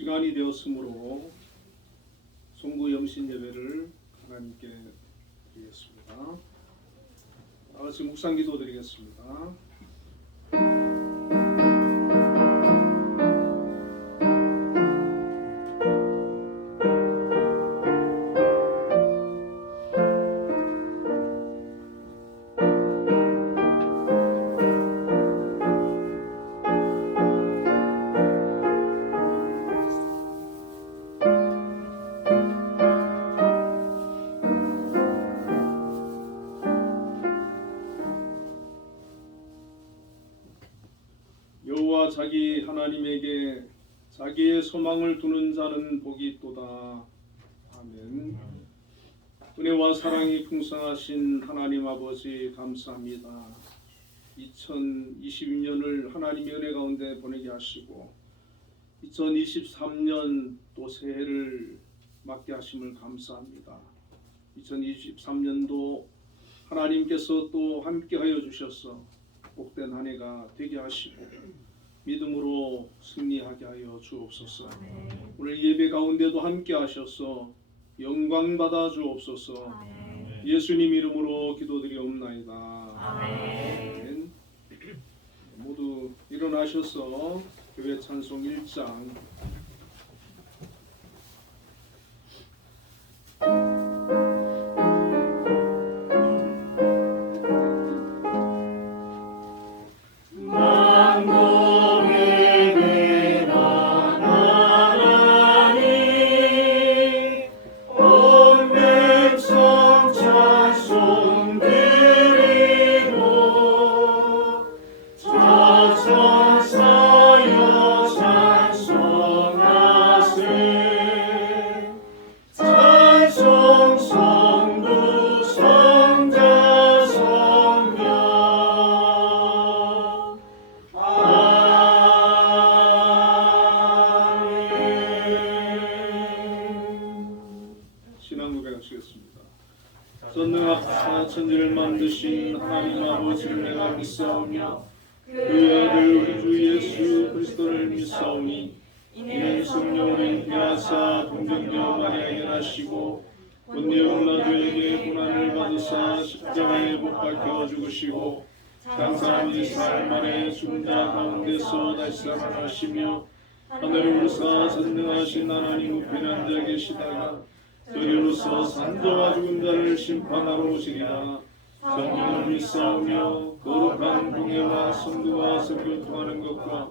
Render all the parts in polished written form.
시간이 되었으므로 송구 염신 예배를 하나님께 드리겠습니다. 다 같이 묵상 기도 드리겠습니다. 여호와 자기 하나님에게 자기의 소망을 두는 자는 복이 있도다. 아멘. 은혜와 사랑이 풍성하신 하나님 아버지 감사합니다. 2022년을 하나님의 은혜 가운데 보내게 하시고 2023년 또 새해를 맞게 하심을 감사합니다. 2023년도 하나님께서 또 함께하여 주셔서 복된 한 해가 되게 하시고 믿음으로 승리하게 하여 주옵소서. 오늘 예배 가운데도 함께 하셔서 영광 받아 주옵소서. 예수님 이름으로 기도드리옵나이다. 아멘. 모두 일어나셔서 교회 찬송 1장 만국의 대단한 되신 하나님 아버지를 내가 믿사오며 그의 아들 우리 주 예수 그리스도를 믿사오니 이는 성령으로 잉태하사 동정녀 마리아에게 나시고 본디오 빌라도에게 고난을 받으사 십자가에 못 박혀 죽으시고 장사한 지 사흘 만에 죽은 자 가운데서 다시 살아나시며 하늘에 오르사 전능하신 하나님 우편에 앉아 계시다가 저리로서 산자와 죽은 자를 심판하러 오시리라. 성령을 믿사오며 거룩한 공예와 성도와 성교통하는 것과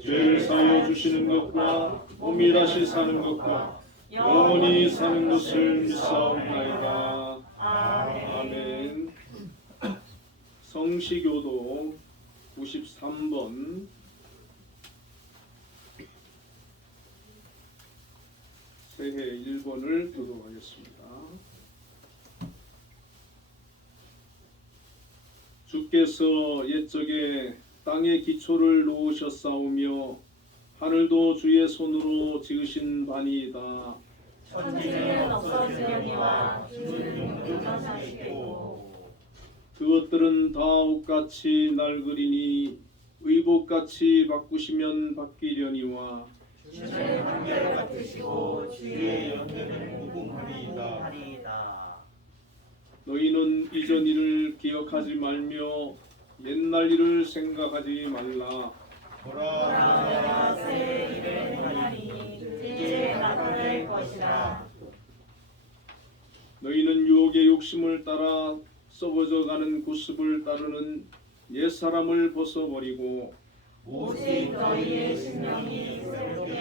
죄를 사하여 주시는 것과 몸이 다시 사는 것과 영원히 사는 것을 믿사옵나이다. 아멘. 성시교도 93번 새해 1번을 교도하겠습니다. 주께서 옛적에 땅의 기초를 놓으셨사오며 하늘도 주의 손으로 지으신 바니이다. 천지는 없어지려니와 주는永遠하시고 그것들은 다 옷같이 낡으리니 의복같이 바꾸시면 바뀌려니와 주는 한결 같으시고 주의 영광은 무궁하리이다. 너희는 이전 일을 기억하지 말며 옛날 일을 생각하지 말라. 보라 내가 새 일을 행하니 이제 나타날 것이라. 너희는 유혹의 욕심을 따라 썩어져 가는 구습을 따르는 옛사람을 벗어버리고 오직 너희의 심령이 새롭게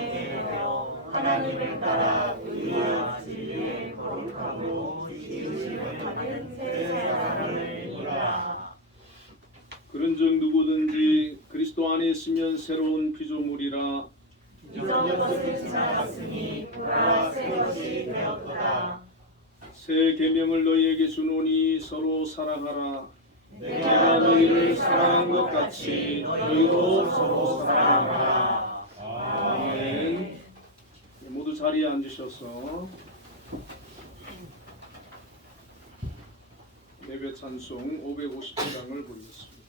되어 하나님을 따라 의와 진리에 거룩하고 지으심을 하는 새 사람을 입으라. 그런즉 누구든지 그리스도 안에 있으면 새로운 피조물이라. 이전 것을 지나갔으니 보라 새 것이 되었도다. 새 계명을 너희에게 주노니 서로 사랑하라. 내가 너희를 사랑한 것 같이 너희도 서로 사랑하라. 아멘. 모두 자리에 앉으셔서 예배 찬송 550장을 부르겠습니다.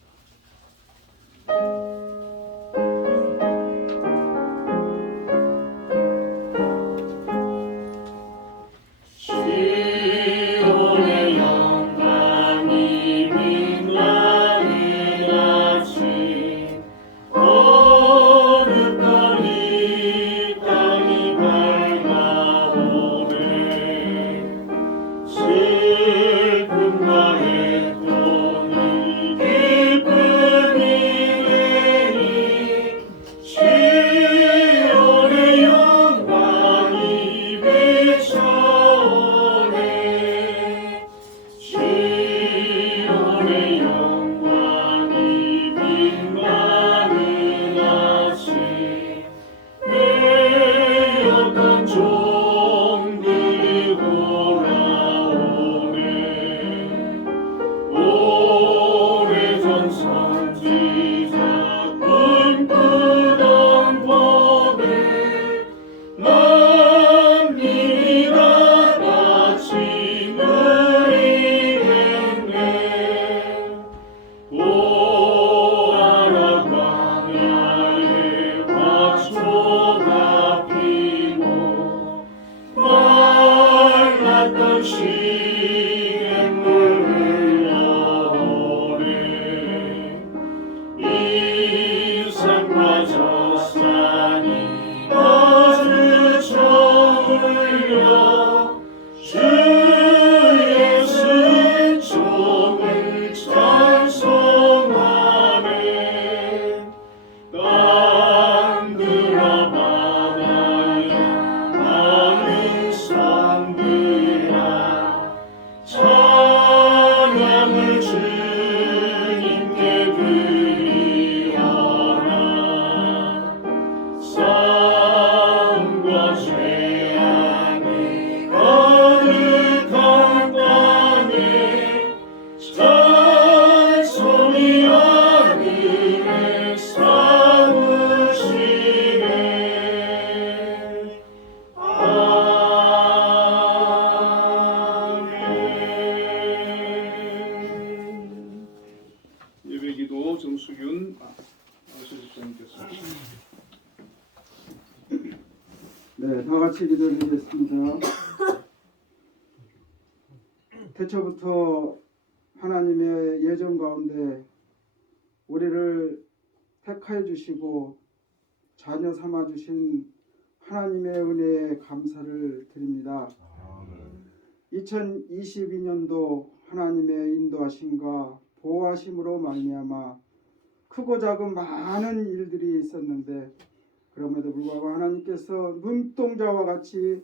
네, 다 같이 기도드리겠습니다. 태초부터 하나님의 예정 가운데 우리를 택하여 주시고 자녀 삼아 주신 하나님의 은혜에 감사를 드립니다. 2022년도 하나님의 인도하심과 보호하심으로 말미암아 크고 작은 많은 일들이 있었는데 그럼에도 불구하고 하나님께서 눈동자와 같이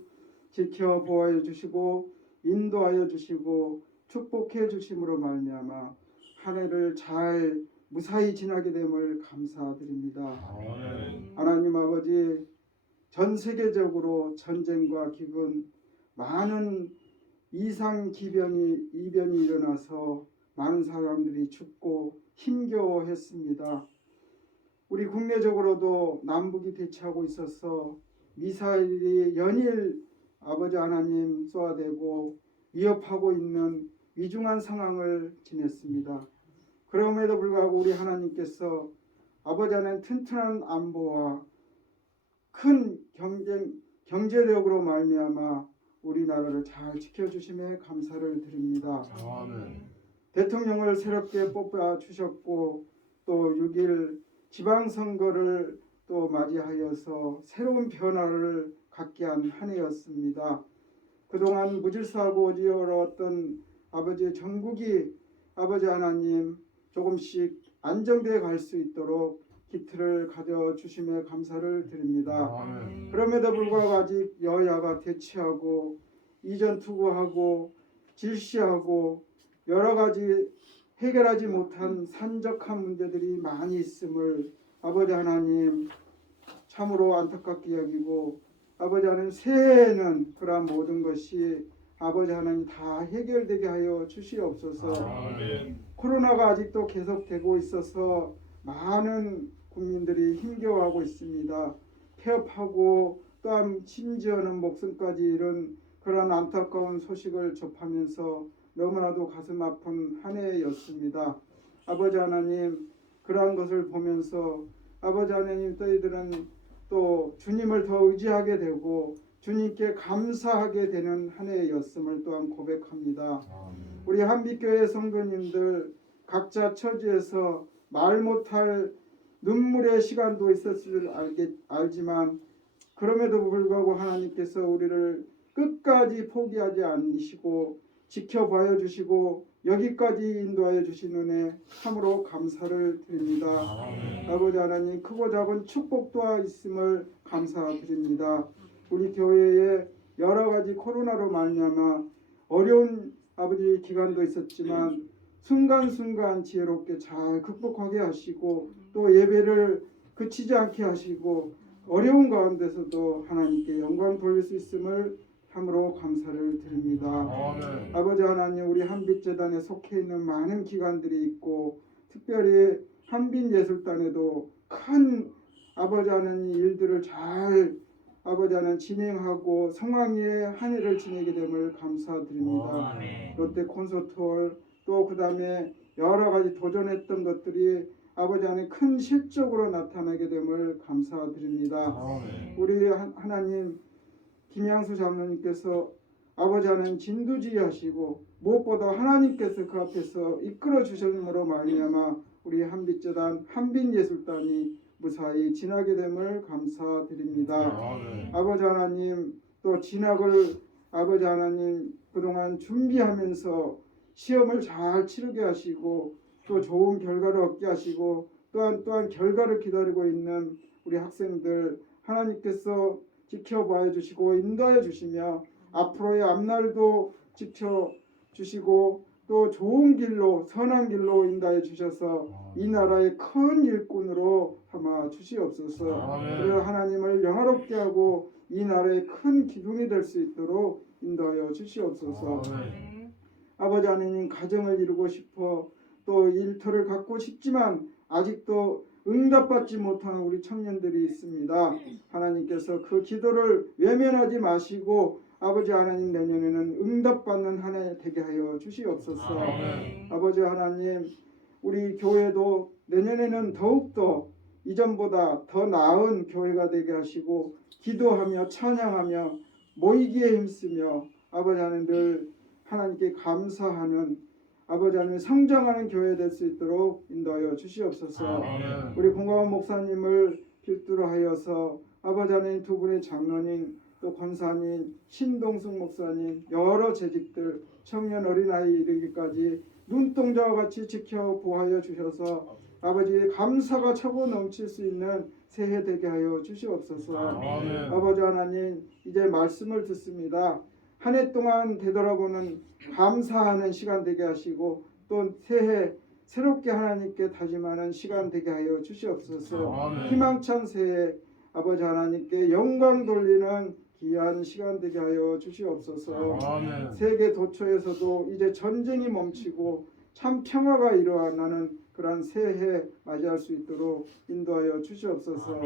지켜 보호해 주시고 인도하여 주시고 축복해 주심으로 말미암아 한 해를 잘 무사히 지나게 됨을 감사드립니다. 하나님 아버지, 전 세계적으로 전쟁과 기근, 많은 이상 이변이 일어나서 많은 사람들이 죽고 힘겨워했습니다. 우리 국내적으로도 남북이 대치하고 있어서 미사일이 연일 아버지 하나님 쏘아대고 위협하고 있는 위중한 상황을 지냈습니다. 그럼에도 불구하고 우리 하나님께서 아버지 하나님 튼튼한 안보와 큰 경제력으로 말미암아 우리나라를 잘 지켜주심에 감사를 드립니다. 대통령을 새롭게 뽑아 주셨고 또 6일 지방선거를 또 맞이하여서 새로운 변화를 갖게 한 한 해였습니다. 그동안 무질서하고 어지러웠던 아버지 전국이 아버지 하나님 조금씩 안정되어 갈 수 있도록 기틀을 가져주심에 감사를 드립니다. 그럼에도 불구하고 아직 여야가 대치하고 이전 투구하고 질시하고 여러 가지 해결하지 못한 산적한 문제들이 많이 있음을 아버지 하나님 참으로 안타깝게 여기고 아버지 하나님 새해에는 그러한 모든 것이 아버지 하나님 다 해결되게 하여 주시옵소서. 코로나가 아직도 계속되고 있어서 많은 국민들이 힘겨워하고 있습니다. 폐업하고 또한 심지어는 목숨까지 잃은 그런 안타까운 소식을 접하면서 너무나도 가슴 아픈 한 해였습니다. 아버지 하나님, 그러한 것을 보면서 아버지 하나님 저희들은 또 주님을 더 의지하게 되고 주님께 감사하게 되는 한 해였음을 또한 고백합니다. 우리 한빛교회 성도님들 각자 처지에서 말 못할 눈물의 시간도 있었을 알지만 그럼에도 불구하고 하나님께서 우리를 끝까지 포기하지 않으시고 지켜봐야 주시고 여기까지 인도하여 주신 은혜 참으로 감사를 드립니다. 아버지 하나님, 크고 작은 축복도 있음을 감사드립니다. 우리 교회에 여러 가지 코로나로 말미암아 어려운 아버지 기간도 있었지만 순간순간 지혜롭게 잘 극복하게 하시고 또 예배를 그치지 않게 하시고 어려운 가운데서도 하나님께 영광 돌릴 수 있음을 참으로 감사를 드립니다. 아버지 하나님, 우리 한빛재단에 속해 있는 많은 기관들이 있고 특별히 한빛예술단에도 큰 아버지 하나님 일들을 잘 아버지 하나님 진행하고 성황리에 한 해를 지내게 됨을 감사드립니다. 롯데 콘서트홀 또 그 다음에 여러 가지 도전했던 것들이 아버지 하나님 큰 실적으로 나타나게 됨을 감사드립니다. 우리 하나님 김양수 장로님께서 아버지 하나님 진두지휘하시고 무엇보다 하나님께서 그 앞에서 이끌어 주셨으므로 말미암아 우리 한빛재단 한빛예술단이 무사히 지나게 됨을 감사드립니다. 아버지 하나님 또 진학을 아버지 하나님 그동안 준비하면서 시험을 잘 치르게 하시고 또 좋은 결과를 얻게 하시고 또한 결과를 기다리고 있는 우리 학생들 하나님께서 지켜봐 주시고 인도하여 주시며 앞으로의 앞날도 지켜주시고 또 좋은 길로 선한 길로 인도하여 주셔서 이 나라의 큰 일꾼으로 삼아 주시옵소서. 그리고 하나님을 영화롭게 하고 이 나라의 큰 기둥이 될 수 있도록 인도하여 주시옵소서. 아버지 하나님, 가정을 이루고 싶어 또 일터를 갖고 싶지만 아직도 응답받지 못하는 우리 청년들이 있습니다. 하나님께서 그 기도를 외면하지 마시고 아버지 하나님 내년에는 응답받는 한 해 되게 하여 주시옵소서. 아버지 하나님, 우리 교회도 내년에는 더욱더 이전보다 더 나은 교회가 되게 하시고 기도하며 찬양하며 모이기에 힘쓰며 아버지 하나님 늘 하나님께 감사하는 아버지 하나님 성장하는 교회 될 수 있도록 인도하여 주시옵소서. 우리 공감한 목사님을 필두로 하여서 아버지 하나님 두 분의 장로님 또 권사님 신동숙 목사님 여러 재직들 청년 어린아이 이르기까지 눈동자와 같이 지켜 보호하여 주셔서 아버지 감사가 차고 넘칠 수 있는 새해 되게 하여 주시옵소서. 아버지 하나님 이제 말씀을 듣습니다. 한 해 동안 되돌아보는 감사하는 시간 되게 하시고 또 새해 새롭게 하나님께 다짐하는 시간 되게 하여 주시옵소서. 희망찬 새해 아버지 하나님께 영광 돌리는 귀한 시간 되게 하여 주시옵소서. 세계 도처에서도 이제 전쟁이 멈추고 참 평화가 일어나는 그러한 새해 맞이할 수 있도록 인도하여 주시옵소서.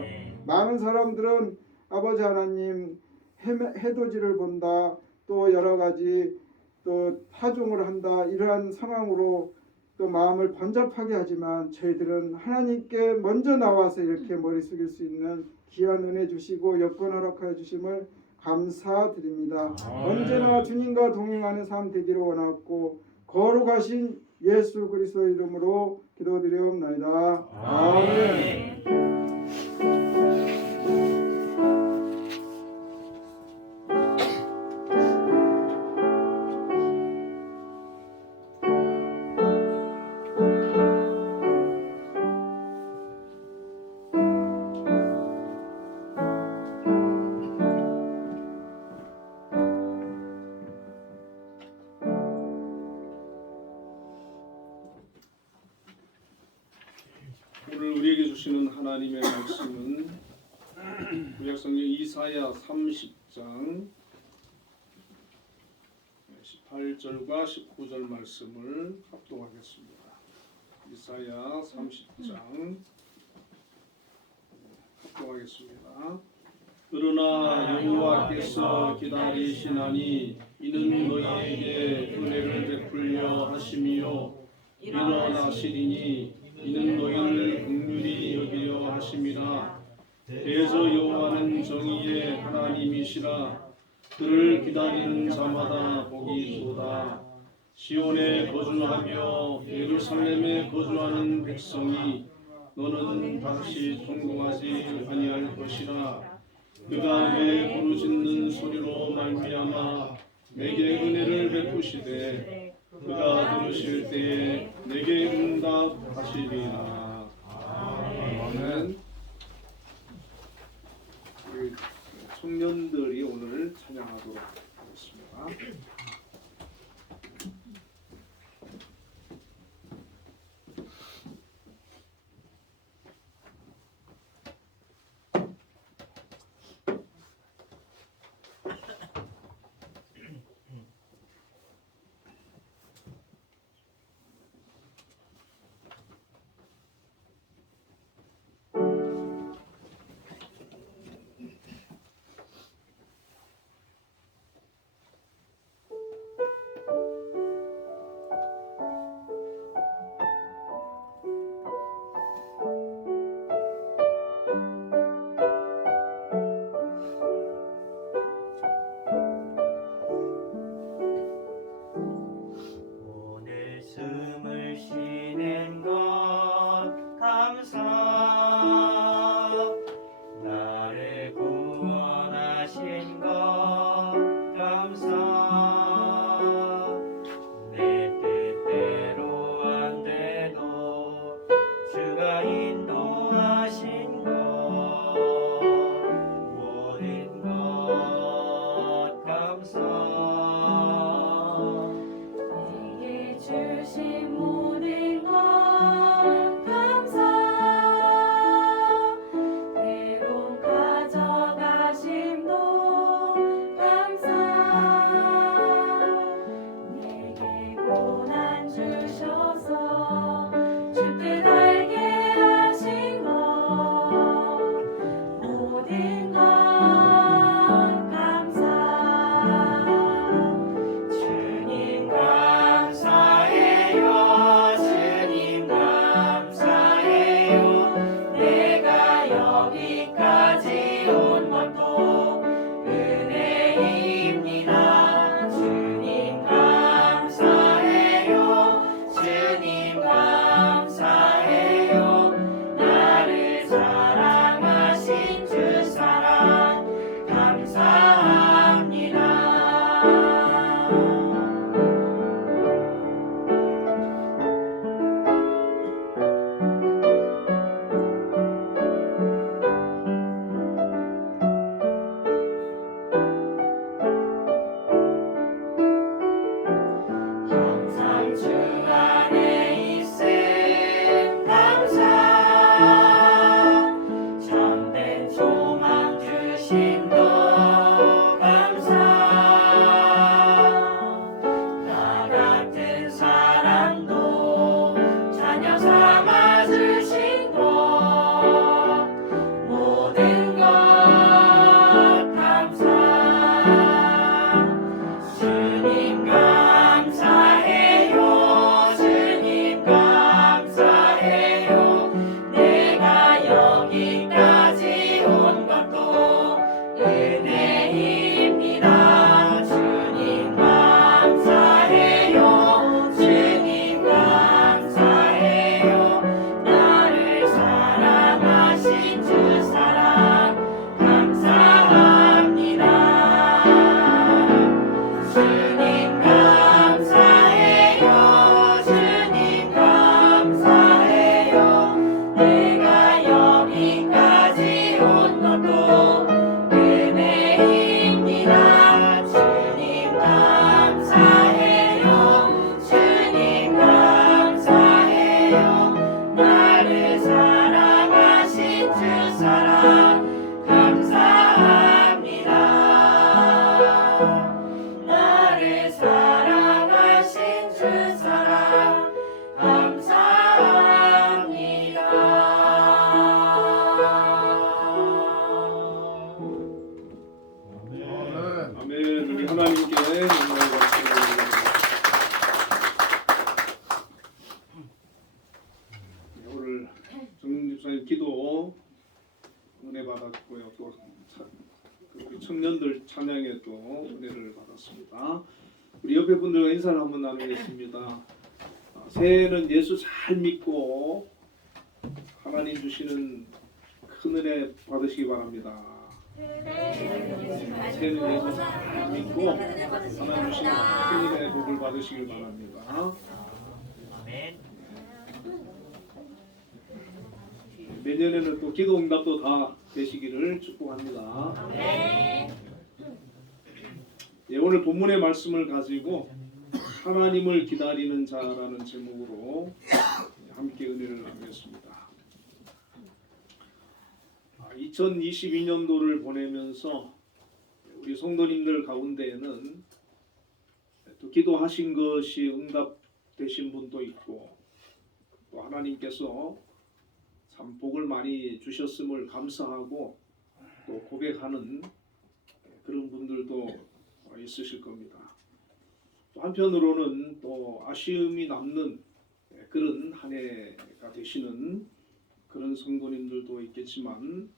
많은 사람들은 아버지 하나님 해돋이를 본다 또 여러 가지 또 타종을 한다 이러한 상황으로 또 마음을 번잡하게 하지만 저희들은 하나님께 먼저 나와서 이렇게 머리 숙일 수 있는 귀한 은혜 주시고 여건 허락하여 주심을 감사드립니다. 언제나 주님과 동행하는 삶 되기를 원하고 거룩하신 예수 그리스도 이름으로 기도드리옵나이다. 아멘. 오늘 우리에게 주시는 하나님의 말씀은 구약성경 이사야 30장 18절과 19절 말씀을 합독하겠습니다. 이사야 30장 합독하겠습니다. 그러나 여호와께서 기다리시나니 이는 너희에게 은혜를 베풀려 하심이요 일어나시리니 이는 너희를 긍휼히 여기려 하심이라. 대저 여호와는 정의의 하나님이시라. 그를 기다리는 자마다 복이 있도다. 시온에 거주하며 예루살렘에 거주하는 백성이 너는 다시 통곡하지 아니할 것이라. 그가 내 부르짖는 소리로 말미암아 내게 은혜를 베푸시되 그가 들으실 때에 내게 응답하시리라. 아멘. 우리 청년들이 오늘 찬양하도록 하겠습니다. 하나님께 영광을 받습니다. 오늘 정집사님 기도 은혜 받았고요. 또 청년들 찬양에 또 은혜를 받았습니다. 우리 옆에 분들과 인사를 한번 나누겠습니다. 새해는 예수 잘 믿고 하나님 주시는 큰 은혜 받으시기 바랍니다. 새해는 예수 잘 믿고 하나님 주시는 큰 은혜 복을 받으시길 바랍니다. 내년에는 또 기도 응답도 다 되시기를 축복합니다. 예, 오늘 본문의 말씀을 가지고 하나님을 기다리는 자라는 제목으로 함께 은혜를 나누겠습니다. 2022년도를 보내면서 우리 성도님들 가운데에는 또 기도하신 것이 응답되신 분도 있고 또 하나님께서 참 복을 많이 주셨음을 감사하고 또 고백하는 그런 분들도 있으실 겁니다. 또 한편으로는 또 아쉬움이 남는 그런 한 해가 되시는 그런 성도님들도 있겠지만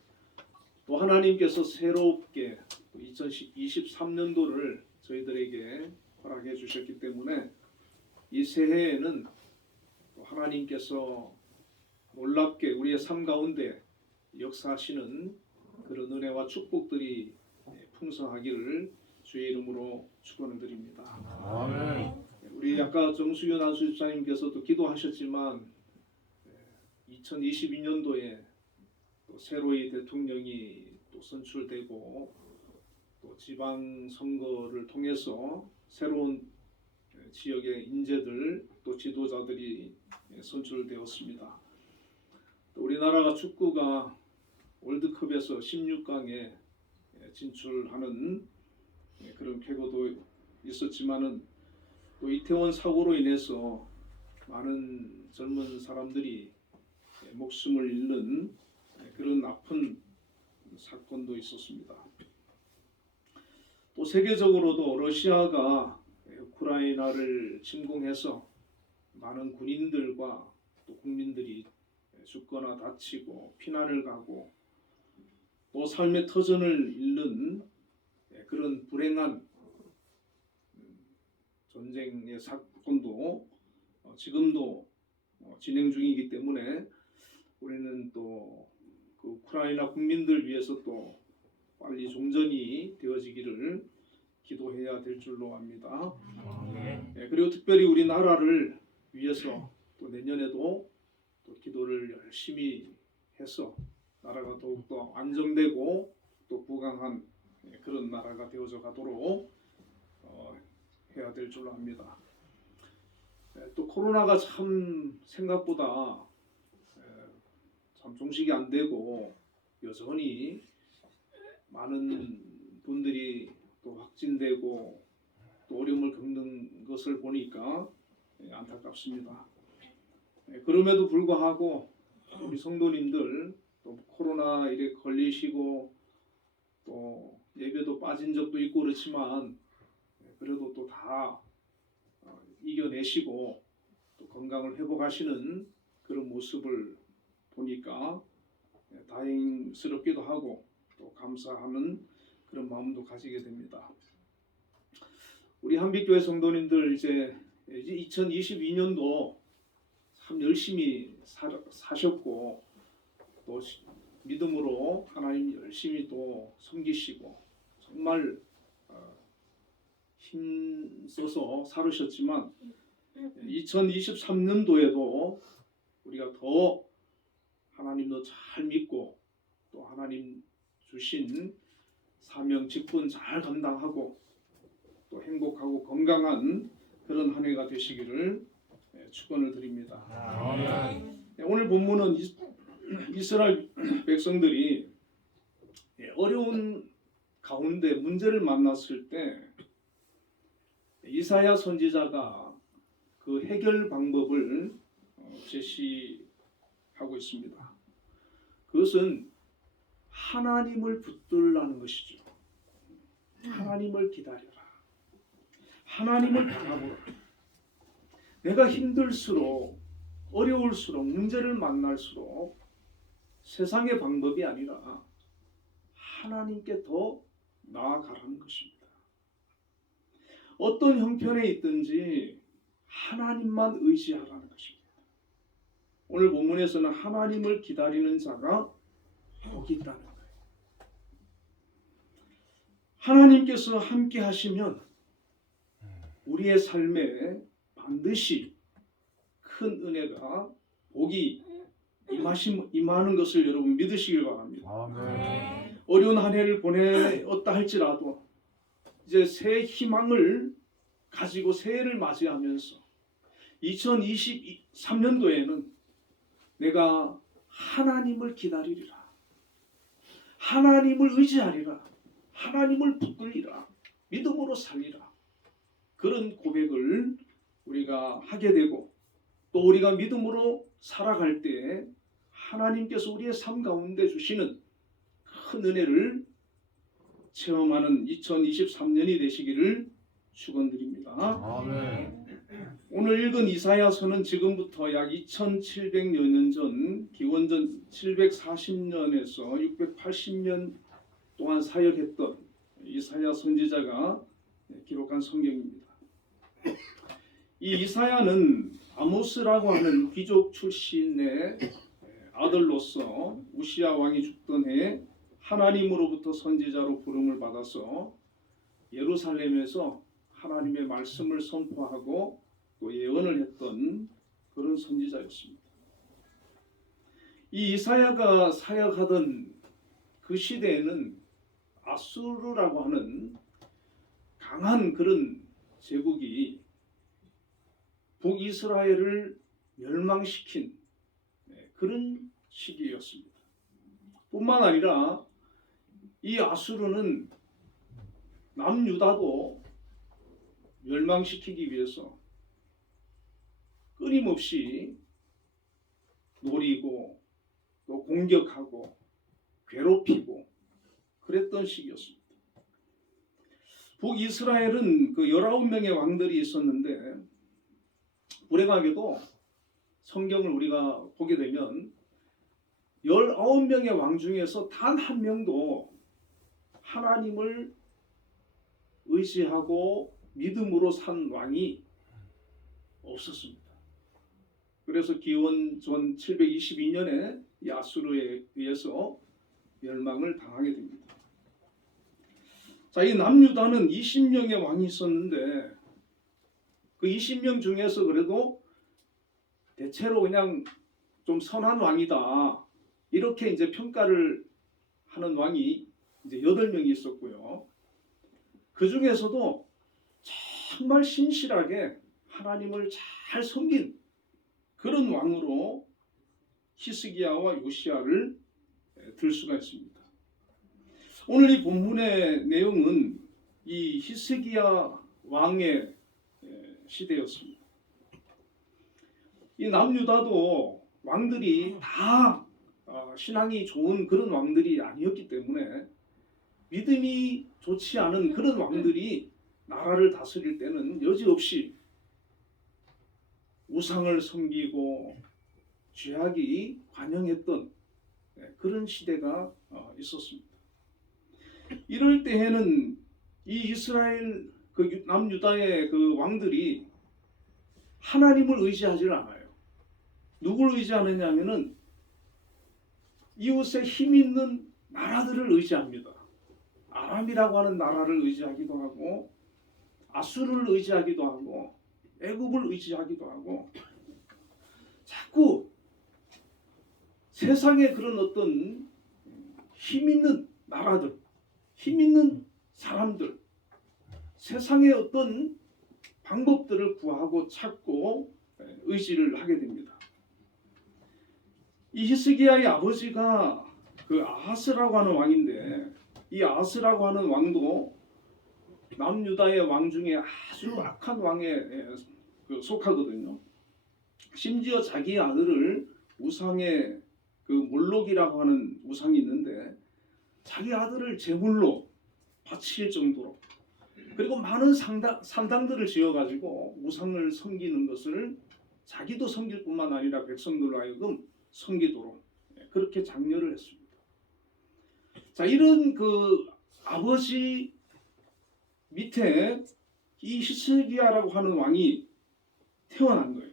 또 하나님께서 새롭게 2023년도를 저희들에게 허락해 주셨기 때문에 이 새해에는 또 하나님께서 놀랍게 우리의 삶 가운데 역사하시는 그런 은혜와 축복들이 풍성하기를 주의 이름으로 축원을 드립니다. 아멘. 우리 아까 정수윤 안수집사님께서도 기도하셨지만 2022년도에 또 새로이 대통령이 또 선출되고 또 지방 선거를 통해서 새로운 지역의 인재들 또 지도자들이 선출되었습니다. 또 우리나라가 축구가 월드컵에서 16강에 진출하는 그런 쾌거도 있었지만은 또 이태원 사고로 인해서 많은 젊은 사람들이 목숨을 잃는 그런 아픈 사건도 있었습니다. 또 세계적으로도 러시아가 우크라이나를 침공해서 많은 군인들과 또 국민들이 죽거나 다치고 피난을 가고 또 삶의 터전을 잃는 그런 불행한 전쟁의 사건도 지금도 진행 중이기 때문에 우리는 또 그 우크라이나 국민들 위해서 또 빨리 종전이 되어지기를 기도해야 될 줄로 압니다. 그리고 특별히 우리나라를 위해서 또 내년에도 또 기도를 열심히 해서 나라가 더욱더 안정되고 또 부강한 그런 나라가 되어져 가도록 해야 될 줄로 압니다. 또 코로나가 참 생각보다 참 종식이 안 되고 여전히 많은 분들이 또 확진되고 또 어려움을 겪는 것을 보니까 안타깝습니다. 그럼에도 불구하고 우리 성도님들 또 코로나에 걸리시고 또 예배도 빠진 적도 있고 그렇지만 그래도 또 다 이겨내시고 또 건강을 회복하시는 그런 모습을 보니까 다행스럽기도 하고 또 감사하는 그런 마음도 가지게 됩니다. 우리 한빛교회 성도님들 이제 2022년도 참 열심히 사셨고 또 믿음으로 하나님 열심히 또 섬기시고 정말 힘써서 살으셨지만 2023년도에도 우리가 더 하나님도 잘 믿고 또 하나님 주신 사명 직분 잘 감당하고 또 행복하고 건강한 그런 한 해가 되시기를 축원을 드립니다. 오늘 본문은 이스라엘 백성들이 어려운 가운데 문제를 만났을 때 이사야 선지자가 그 해결 방법을 제시하고 있습니다. 그것은 하나님을 붙들라는 것이죠. 하나님을 기다려라. 하나님을 바라보라. 내가 힘들수록 어려울수록 문제를 만날수록 세상의 방법이 아니라 하나님께 더 나아가라는 것입니다. 어떤 형편에 있든지 하나님만 의지하라는 것입니다. 오늘 본문에서는 하나님을 기다리는 자가 복이 있다는 거예요. 하나님께서 함께 하시면 우리의 삶에 반드시 큰 은혜가 복이 임하는 것을 여러분 믿으시길 바랍니다. 아멘. 어려운 한 해를 보내었다 할지라도 이제 새 희망을 가지고 새해를 맞이하면서 2023년도에는 내가 하나님을 기다리리라, 하나님을 의지하리라, 하나님을 붙들리라, 믿음으로 살리라, 그런 고백을 우리가 하게 되고 또 우리가 믿음으로 살아갈 때 하나님께서 우리의 삶 가운데 주시는 큰 은혜를 체험하는 2023년이 되시기를 축원드립니다. 아멘. 오늘 읽은 이사야서는 지금부터 약 2700여 년 전, 기원전 740년에서 680년 동안 사역했던 이사야 선지자가 기록한 성경입니다. 이 이사야는 아모스라고 하는 귀족 출신의 아들로서 우시야 왕이 죽던 해에 하나님으로부터 선지자로 부름을 받아서 예루살렘에서 하나님의 말씀을 선포하고 또 예언을 했던 그런 선지자였습니다. 이 이사야가 사역하던 그 시대에는 아수르라고 하는 강한 그런 제국이 북이스라엘을 멸망시킨 그런 시기였습니다. 뿐만 아니라 이 아수르는 남유다도 멸망시키기 위해서 끊임없이 노리고 또 공격하고 괴롭히고 그랬던 시기였습니다. 북이스라엘은 그 19명의 왕들이 있었는데 불행하게도 성경을 우리가 보게 되면 19명의 왕 중에서 단 한 명도 하나님을 의지하고 믿음으로 산 왕이 없었습니다. 그래서 기원전 722년에 이 아수르에 의해서 멸망을 당하게 됩니다. 자, 이 남유다는 20명의 왕이 있었는데 그 20명 중에서 그래도 대체로 그냥 좀 선한 왕이다, 이렇게 이제 평가를 하는 왕이 이제 8명이 있었고요. 그 중에서도 정말 신실하게 하나님을 잘 섬긴 그런 왕으로 히스기야와 요시야를 들 수가 있습니다. 오늘 이 본문의 내용은 이 히스기야 왕의 시대였습니다. 이 남유다도 왕들이 다 신앙이 좋은 그런 왕들이 아니었기 때문에 믿음이 좋지 않은 그런 왕들이 나라를 다스릴 때는 여지없이 우상을 섬기고 죄악이 관영했던 그런 시대가 있었습니다. 이럴 때에는 이 이스라엘 그 남유다의 그 왕들이 하나님을 의지하지 않아요. 누굴 의지하느냐 하면은 이웃에 힘 있는 나라들을 의지합니다. 아람이라고 하는 나라를 의지하기도 하고 아수르를 의지하기도 하고 애굽을 의지하기도 하고 자꾸 세상의 그런 어떤 힘 있는 나라들, 힘 있는 사람들, 세상의 어떤 방법들을 구하고 찾고 의지를 하게 됩니다. 이 히스기야의 아버지가 그 아하스라고 하는 왕인데 이 아하스라고 하는 왕도 남유다의 왕 중에 아주 악한 왕에 속하거든요. 심지어 자기 아들을 우상의 그 몰록이라고 하는 우상이 있는데 자기 아들을 제물로 바칠 정도로 그리고 많은 산당들을 지어가지고 우상을 섬기는 것을 자기도 섬길 뿐만 아니라 백성들로 하여금 섬기도록 그렇게 장려를 했습니다. 자, 이런 그 아버지 밑에 이 히스기야라고 하는 왕이 태어난 거예요.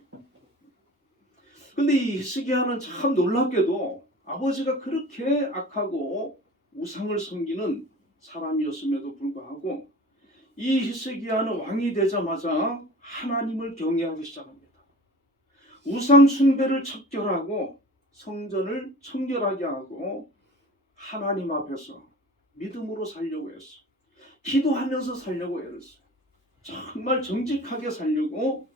근데 이 히스기야는 참 놀랍게도 아버지가 그렇게 악하고 우상을 섬기는 사람이었음에도 불구하고 이 히스기야는 왕이 되자마자 하나님을 경외하기 시작합니다. 우상 숭배를 척결하고 성전을 청결하게 하고 하나님 앞에서 믿음으로 살려고 했어요. 기도하면서 살려고 애를 써요. 정말 정직하게 살려고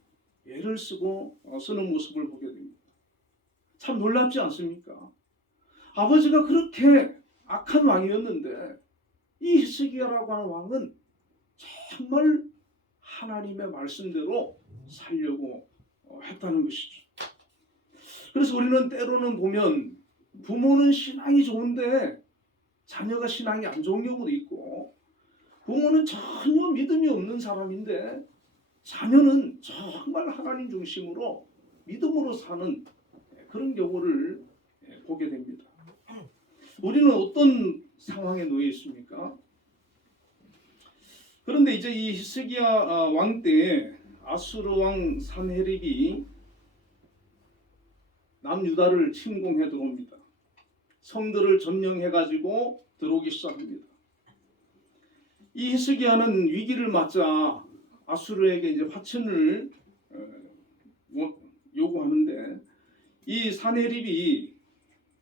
애를 쓰고 쓰는 모습을 보게 됩니다. 참 놀랍지 않습니까? 아버지가 그렇게 악한 왕이었는데 이 히스기야라고 하는 왕은 정말 하나님의 말씀대로 살려고 했다는 것이죠. 그래서 우리는 때로는 보면 부모는 신앙이 좋은데 자녀가 신앙이 안 좋은 경우도 있고, 부모는 전혀 믿음이 없는 사람인데 자녀는 정말 하나님 중심으로 믿음으로 사는 그런 경우를 보게 됩니다. 우리는 어떤 상황에 놓여 있습니까? 그런데 이제 이 히스기야 왕 때에 아수르 왕 산헤립이 남유다를 침공해 들어옵니다. 성들을 점령해 가지고 들어오기 시작합니다. 이 히스기야는 위기를 맞자 아수르에게 이제 화천을 요구하는데, 이 산헤립이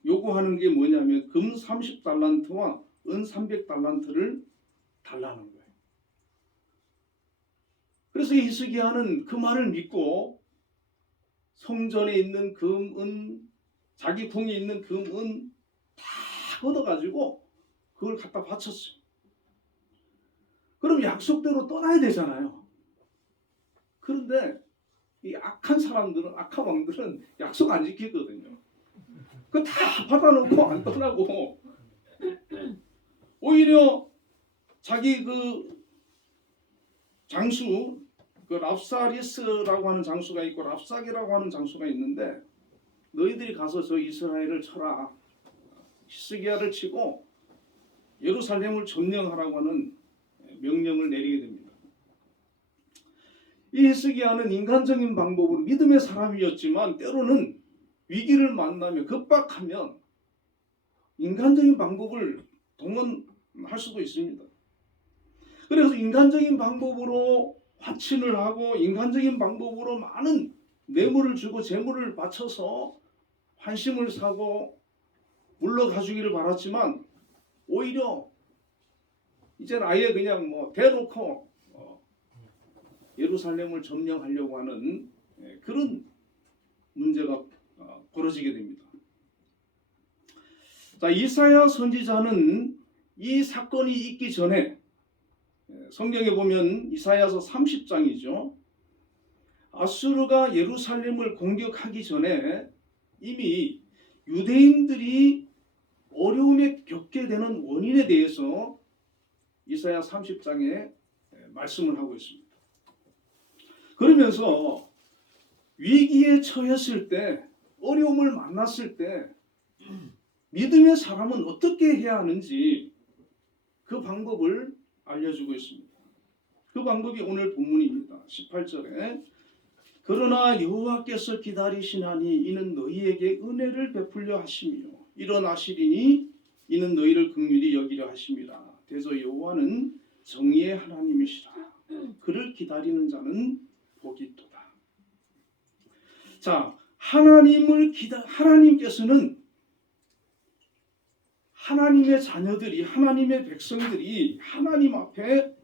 요구하는 게 뭐냐면 금 30달란트와 은 300달란트를 달라는 거예요. 그래서 이 히스기야는 그 말을 믿고 성전에 있는 금, 은, 자기 궁에 있는 금, 은 다 얻어가지고 그걸 갖다 바쳤어요. 그럼 약속대로 떠나야 되잖아요. 그런데 이 악한 사람들은, 악한 왕들은 약속 안 지키거든요. 그거 다 받아놓고 안 떠나고 오히려 자기 그 장수, 그 랍사리스라고 하는 장수가 있고 랍사게라고 하는 장수가 있는데, 너희들이 가서 저 이스라엘을 쳐라, 히스기야를 치고 예루살렘을 점령하라고 하는 명령을 내리게 됩니다. 이 히스기야는 인간적인 방법으로 믿음의 사람이었지만 때로는 위기를 만나며 급박하면 인간적인 방법을 동원할 수도 있습니다. 그래서 인간적인 방법으로 화친을 하고 인간적인 방법으로 많은 뇌물을 주고 재물을 바쳐서 환심을 사고 물러가주기를 바랐지만 오히려 이제는 아예 그냥 대놓고 예루살렘을 점령하려고 하는 그런 문제가 벌어지게 됩니다. 자, 이사야 선지자는 이 사건이 있기 전에 성경에 보면 이사야서 30장이죠. 아수르가 예루살렘을 공격하기 전에 이미 유대인들이 어려움에 겪게 되는 원인에 대해서 이사야 30장에 말씀을 하고 있습니다. 그러면서 위기에 처했을 때, 어려움을 만났을 때 믿음의 사람은 어떻게 해야 하는지 그 방법을 알려주고 있습니다. 그 방법이 오늘 본문입니다. 18절에 그러나 여호와께서 기다리시나니 이는 너희에게 은혜를 베풀려 하시며 일어나시리니 이는 너희를 긍휼히 여기려 하심이라. 대저 여호와는 정의의 하나님이시라. 그를 기다리는 자는 복이 있도다. 자, 하나님께서는 하나님의 자녀들이, 하나님의 백성들이 하나님 앞에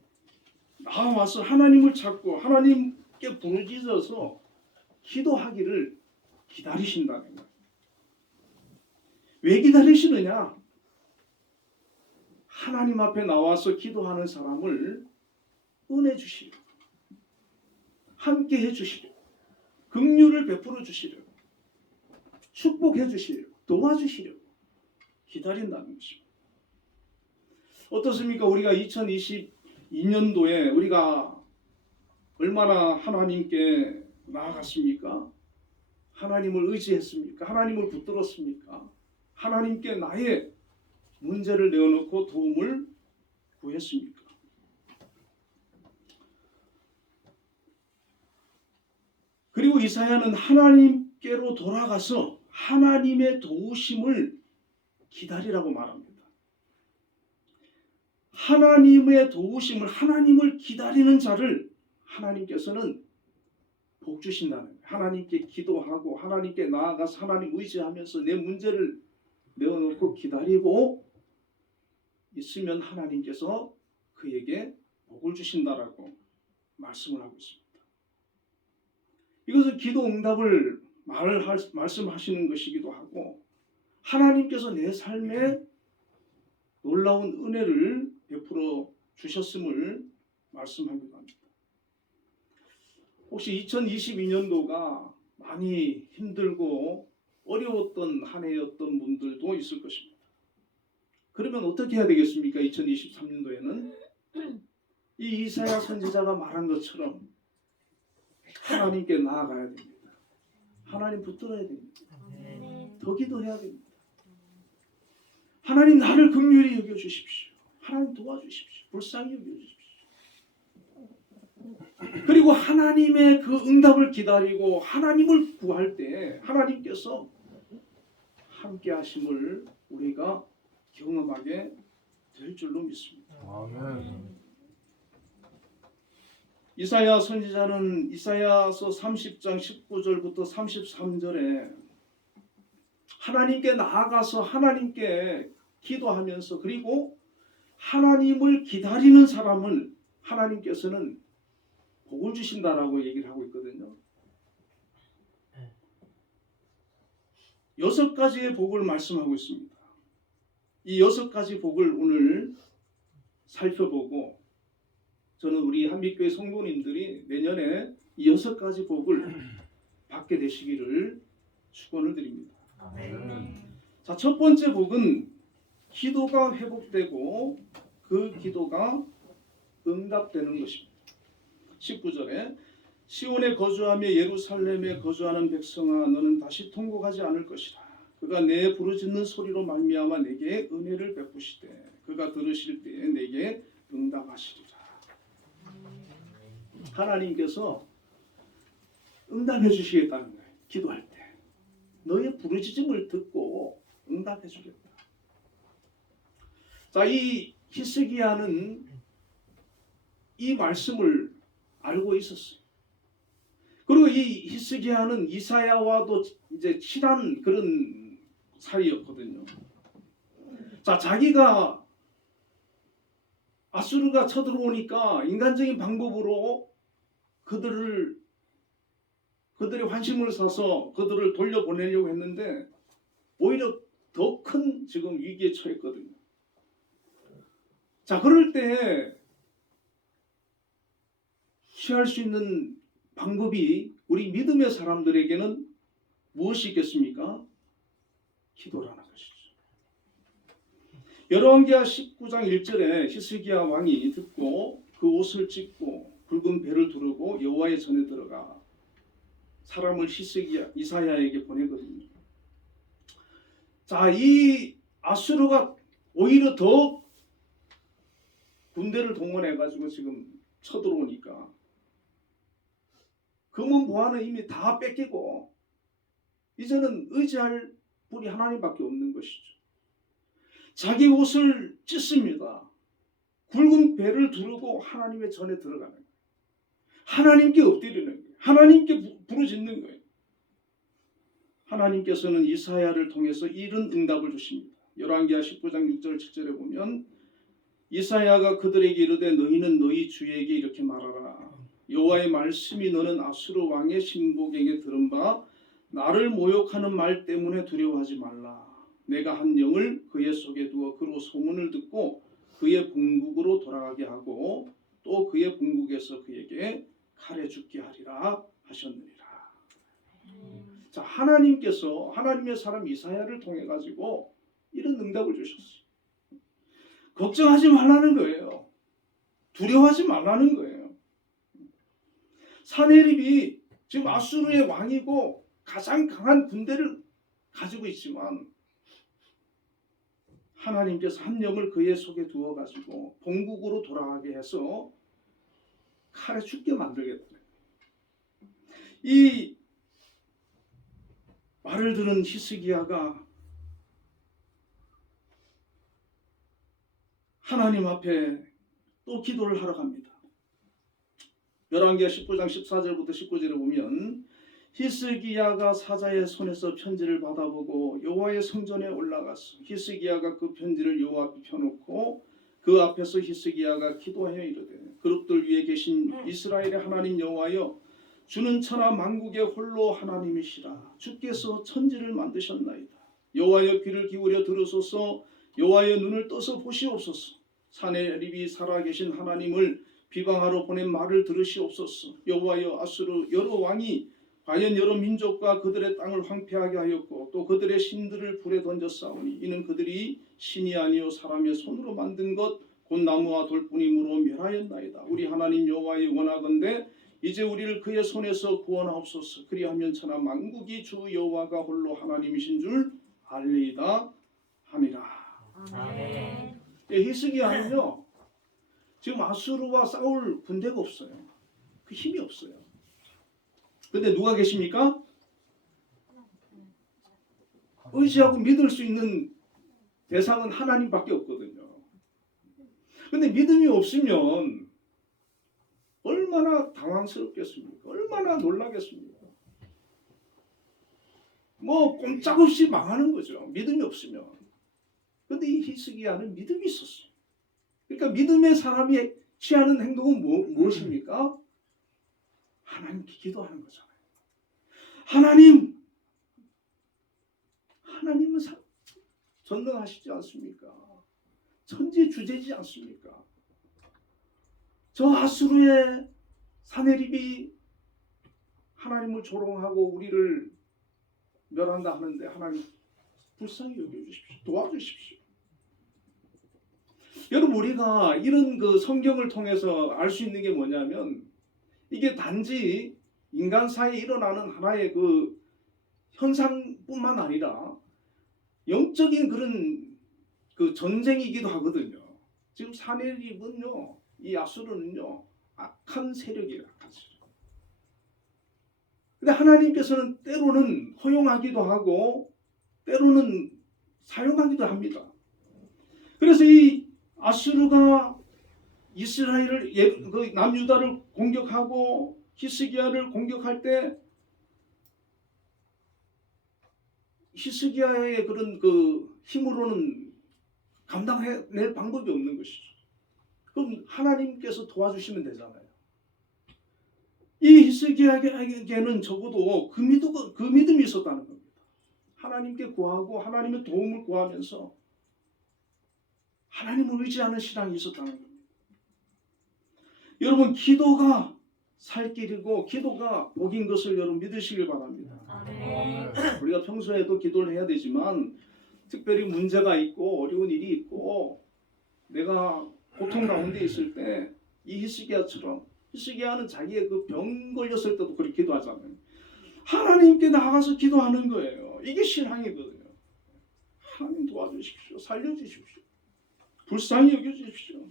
나와서 하나님을 찾고 하나님께 부르짖어서 기도하기를 기다리신다는 거예요. 왜 기다리시느냐? 하나님 앞에 나와서 기도하는 사람을 은혜 주시려, 함께 해주시려, 긍휼을 베풀어 주시려, 축복해 주시려, 도와주시려 기다린다는 것입니다. 어떻습니까? 우리가 2022년도에 우리가 얼마나 하나님께 나아갔습니까? 하나님을 의지했습니까? 하나님을 붙들었습니까? 하나님께 나의 문제를 내어놓고 도움을 구했습니까? 그리고 이사야는 하나님께로 돌아가서 하나님의 도우심을 기다리라고 말합니다. 하나님의 도우심을, 하나님을 기다리는 자를 하나님께서는 복 주신다는 거예요. 하나님께 기도하고 하나님께 나아가서 하나님 의지하면서 내 문제를 내어놓고 기다리고 있으면 하나님께서 그에게 복을 주신다라고 말씀을 하고 있습니다. 이것은 기도 응답을 말씀하시는 것이기도 하고 하나님께서 내 삶에 놀라운 은혜를 베풀어 주셨음을 말씀하기도 합니다. 혹시 2022년도가 많이 힘들고 어려웠던 한 해였던 분들도 있을 것입니다. 그러면 어떻게 해야 되겠습니까? 2023년도에는 이 이사야 선지자가 말한 것처럼 하나님께 나아가야 됩니다. 하나님 붙들어야 됩니다. 더 기도해야 됩니다. 하나님 나를 긍휼히 여겨주십시오. 하나님 도와주십시오. 불쌍히 여겨주십시오. 그리고 하나님의 그 응답을 기다리고 하나님을 구할 때 하나님께서 함께 하심을 우리가 경험하게 될 줄로 믿습니다. 아멘. 이사야 선지자는 이사야서 30장 19절부터 33절에 하나님께 나아가서 하나님께 기도하면서 그리고 하나님을 기다리는 사람을 하나님께서는 복을 주신다라고 얘기를 하고 있거든요. 6가지의 복을 말씀하고 있습니다. 이 6가지 복을 오늘 살펴보고 저는 우리 한빛교회 성도님들이 내년에 이 6가지 복을 받게 되시기를 축원을 드립니다. 자, 첫 번째 복은 기도가 회복되고 그 기도가 응답되는 것입니다. 19절에 시온에 거주하며 예루살렘에 거주하는 백성아 너는 다시 통곡하지 않을 것이라. 그가 내 부르짖는 소리로 말미암아 내게 은혜를 베푸시되 그가 들으실 때에 내게 응답하시리라. 하나님께서 응답해 주시겠다는 거예요. 기도할 때 너의 부르짖음을 듣고 응답해 주겠다. 자, 이 히스기야는 이 말씀을 알고 있었어요. 그리고 이 히스기야는 이사야와도 이제 친한 그런 사이였거든요. 자, 자기가 아수르가 쳐들어오니까 인간적인 방법으로 그들의 환심을 사서 그들을 돌려보내려고 했는데 오히려 더 큰 지금 위기에 처했거든요. 자, 그럴 때 취할 수 있는 방법이 우리 믿음의 사람들에게는 무엇이 있겠습니까? 기도라는 것이죠. 열왕기하 19장 1절에 히스기야 왕이 듣고 그 옷을 찢고 붉은 배를 두르고 여호와의 전에 들어가 사람을 이사야에게 보내거든요. 자, 이 아수르가 오히려 더 군대를 동원해가지고 지금 쳐들어오니까 금은 보화는 이미 다 뺏기고 이제는 의지할 분이 하나님밖에 없는 것이죠. 자기 옷을 찢습니다. 굵은 배를 두르고 하나님의 전에 들어가는 거예요. 하나님께 엎드리는 거예요. 하나님께 부르짖는 거예요. 하나님께서는 이사야를 통해서 이런 응답을 주십니다. 열왕기하 19장 6절 7절에 보면 이사야가 그들에게 이르되 너희는 너희 주에게 이렇게 말하라. 여호와의 말씀이 너는 아수르 왕의 신복에게 들은 바 나를 모욕하는 말 때문에 두려워하지 말라. 내가 한 영을 그의 속에 두어 그로 소문을 듣고 그의 본국으로 돌아가게 하고 또 그의 본국에서 그에게 칼에 죽게 하리라 하셨느니라. 자, 하나님께서 하나님의 사람 이사야를 통해 가지고 이런 응답을 주셨어요. 걱정하지 말라는 거예요. 두려워하지 말라는 거예요. 사네립이 지금 아수르의 왕이고 가장 강한 군대를 가지고 있지만 하나님께서 한 영을 그의 속에 두어 가지고 본국으로 돌아가게 해서 칼에 죽게 만들겠다. 이 말을 들은 히스기야가 하나님 앞에 또 기도를 하러 갑니다. 열왕기하 19장 14절부터 19절에 보면 히스기야가 사자의 손에서 편지를 받아보고 여호와의 성전에 올라갔어. 히스기야가 그 편지를 여호와 앞에 펴놓고 그 앞에서 히스기야가 기도하여 이르되 그룹들 위에 계신 이스라엘의 하나님 여호와여, 주는 천하 만국의 홀로 하나님이시라. 주께서 천지를 만드셨나이다. 여호와여, 귀를 기울여 들으소서. 여호와여, 눈을 떠서 보시옵소서. 사네립이 살아계신 하나님을 비방하러 보낸 말을 들으시옵소서. 여호와여, 아수르 여러 왕이 과연 여러 민족과 그들의 땅을 황폐하게 하였고 또 그들의 신들을 불에 던졌사오니 이는 그들이 신이 아니요 사람의 손으로 만든 것 곧 나무와 돌뿐이므로 멸하였나이다. 우리 하나님 여호와의 원하건대 이제 우리를 그의 손에서 구원하옵소서. 그리하면 천하 만국이 주 여호와가 홀로 하나님이신 줄 알리이다 하니라. 아멘. 히스기야는요, 지금 아수르와 싸울 군대가 없어요. 그 힘이 없어요. 근데 누가 계십니까? 의지하고 믿을 수 있는 대상은 하나님밖에 없거든요. 근데 믿음이 없으면 얼마나 당황스럽겠습니까? 얼마나 놀라겠습니까? 뭐 꼼짝없이 망하는 거죠. 믿음이 없으면. 근데 이 히스기야는 믿음이 있었어요. 그러니까 믿음의 사람이 취하는 행동은 무엇입니까? 하나님께 기도하는 거잖아요. 하나님은 전능하시지 않습니까? 천지주제지 않습니까? 저 아수르의 사네립이 하나님을 조롱하고 우리를 멸한다 하는데 하나님 불쌍히 여겨주십시오. 도와주십시오. 여러분, 우리가 이런 그 성경을 통해서 알 수 있는 게 뭐냐면 이게 단지 인간 사이에 일어나는 하나의 그 현상뿐만 아니라 영적인 그런 그 전쟁이기도 하거든요. 지금 사네립은요, 이 아수르는요, 악한 세력이에요. 악한 세력. 근데 하나님께서는 때로는 허용하기도 하고 때로는 사용하기도 합니다. 그래서 이 아수르가 이스라엘을 그 남유다를 공격하고 히스기야를 공격할 때 히스기야의 그런 그 힘으로는 감당해낼 방법이 없는 것이죠. 그럼 하나님께서 도와주시면 되잖아요. 이 히스기야에게는 적어도 그 믿음이 있었다는 겁니다. 하나님께 구하고 하나님의 도움을 구하면서 하나님을 의지하는 신앙이 있었다는 겁니다. 여러분, 기도가 살 길이고 기도가 복인 것을 여러분 믿으시길 바랍니다. 아멘. 우리가 평소에도 기도를 해야 되지만 특별히 문제가 있고 어려운 일이 있고 내가 고통 가운데 있을 때 이 히스기야처럼, 히스기야는 자기의 그 병 걸렸을 때도 그렇게 기도하잖아요. 하나님께 나가서 기도하는 거예요. 이게 신앙이거든요. 하나님 도와주십시오. 살려주십시오. 불쌍히 여겨주십시오.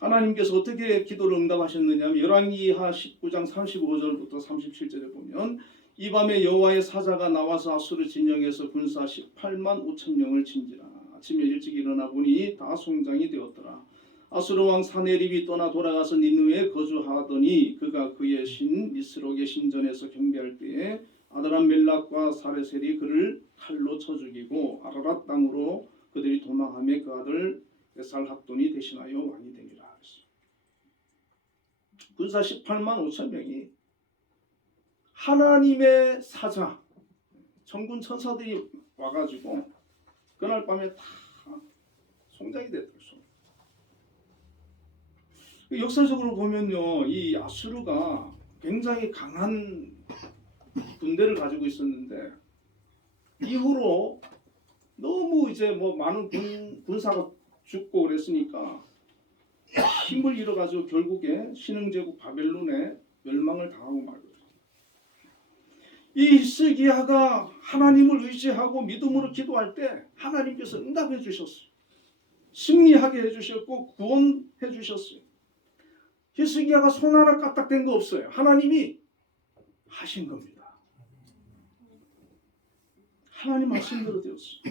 하나님께서 어떻게 기도를 응답하셨느냐면 열왕기하 19장 35절부터 37절에 보면 이 밤에 여호와의 사자가 나와서 아수르 진영에서 군사 18만 5천 명을 친지라. 아침에 일찍 일어나 보니 다 송장이 되었더라. 아수르 왕 사네립이 떠나 돌아가서 니느웨에 거주하더니 그가 그의 신 니스록의 신전에서 경배할 때에 아드람 멜락과 사레셀이 그를 칼로 쳐 죽이고 아라랏 땅으로 그들이 도망하며 그 아들 에살합돈이 대신하여 왕이 되니라. 군사 18만 5천 명이 하나님의 사자, 천군 천사들이 와가지고 그날 밤에 다 송장이 됐더라고요. 역사적으로 보면요, 이 아수르가 굉장히 강한 군대를 가지고 있었는데 이후로 너무 이제 뭐 많은 군사가 죽고 그랬으니까 힘을 잃어가지고 결국에 신흥제국 바벨론에 멸망을 당하고 말거든요. 이 히스기야가 하나님을 의지하고 믿음으로 기도할 때 하나님께서 응답해 주셨어요. 승리하게 해주셨고 구원해 주셨어요. 히스기야가 손 하나 까딱된 거 없어요. 하나님이 하신 겁니다. 하나님 말씀대로 되었어요.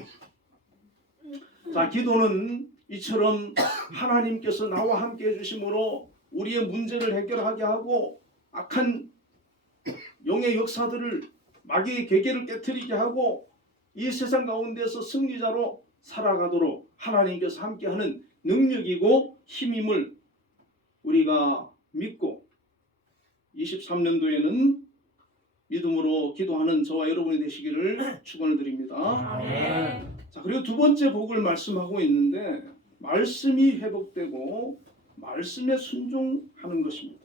자, 기도는 이처럼 하나님께서 나와 함께 해주심으로 우리의 문제를 해결하게 하고 악한 영의 역사들을 마귀의 계계를 깨트리게 하고 이 세상 가운데서 승리자로 살아가도록 하나님께서 함께하는 능력이고 힘임을 우리가 믿고 23년도에는 믿음으로 기도하는 저와 여러분이 되시기를 축원을 드립니다. 아멘. 자, 그리고 두 번째 복을 말씀하고 있는데 말씀이 회복되고 말씀에 순종하는 것입니다.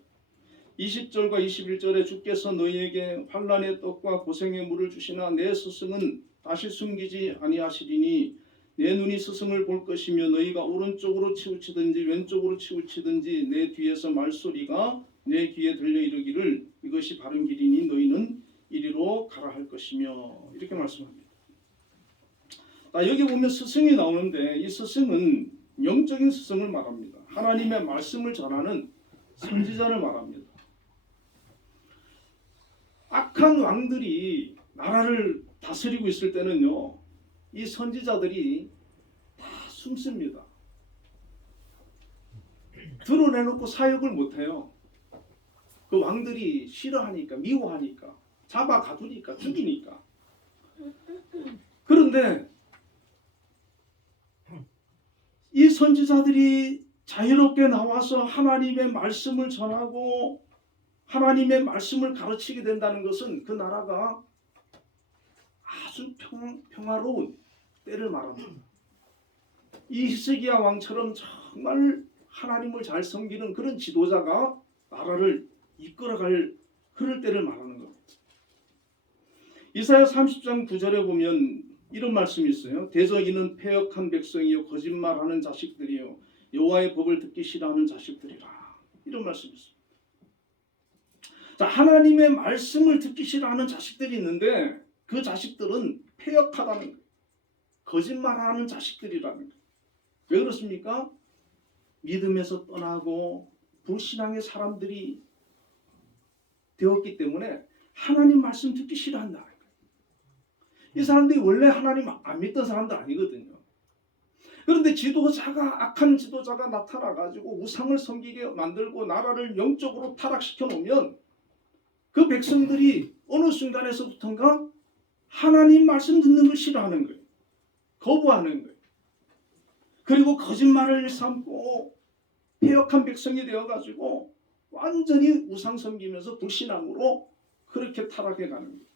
20절과 21절에 주께서 너희에게 환난의 떡과 고생의 물을 주시나 내 스승은 다시 숨기지 아니하시리니 내 눈이 스승을 볼 것이며 너희가 오른쪽으로 치우치든지 왼쪽으로 치우치든지 내 뒤에서 말소리가 내 귀에 들려 이르기를 이것이 바른 길이니 너희는 이리로 가라 할 것이며 이렇게 말씀합니다. 여기 보면 스승이 나오는데 이 스승은 영적인 스승을 말합니다. 하나님의 말씀을 전하는 선지자를 말합니다. 악한 왕들이 나라를 다스리고 있을 때는요, 이 선지자들이 다 숨습니다. 드러내놓고 사역을 못해요. 그 왕들이 싫어하니까, 미워하니까, 잡아 가두니까, 죽이니까. 그런데 이 선지자들이 자유롭게 나와서 하나님의 말씀을 전하고 하나님의 말씀을 가르치게 된다는 것은 그 나라가 아주 평화로운 때를 말합니다. 이 히스기야 왕처럼 정말 하나님을 잘 섬기는 그런 지도자가 나라를 이끌어갈 그럴 때를 말하는 겁니다. 이사야 30장 9절에 보면 이런 말씀이 있어요. 대저 이는 패역한 백성이요 거짓말하는 자식들이요 여호와의 법을 듣기 싫어하는 자식들이라. 이런 말씀이 있어요. 자, 하나님의 말씀을 듣기 싫어하는 자식들이 있는데 그 자식들은 패역하다는 거예요. 거짓말하는 자식들이라는 거예요. 왜 그렇습니까? 믿음에서 떠나고 불신앙의 사람들이 되었기 때문에 하나님 말씀 듣기 싫어한다. 이 사람들이 원래 하나님 안 믿던 사람들 아니거든요. 그런데 지도자가 악한 지도자가 나타나가지고 우상을 섬기게 만들고 나라를 영적으로 타락시켜 놓으면 그 백성들이 어느 순간에서부턴가 하나님 말씀 듣는 걸 싫어하는 거예요. 거부하는 거예요. 그리고 거짓말을 삼고 패역한 백성이 되어가지고 완전히 우상 섬기면서 불신앙으로 그렇게 타락해 가는 거예요.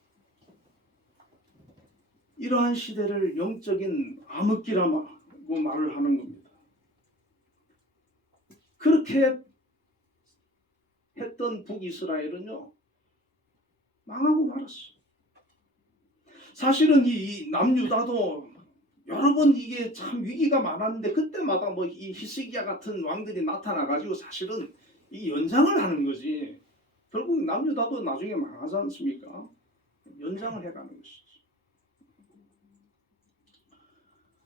이러한 시대를 영적인 암흑기라고 말을 하는 겁니다. 그렇게 했던 북이스라엘은요 망하고 말았어요. 사실은 이 남유다도 여러 번 이게 참 위기가 많았는데 그때마다 뭐 이 히스기야 같은 왕들이 나타나가지고 사실은 이 연장을 하는 거지. 결국 남유다도 나중에 망하지 않습니까? 연장을 해가는 것이죠.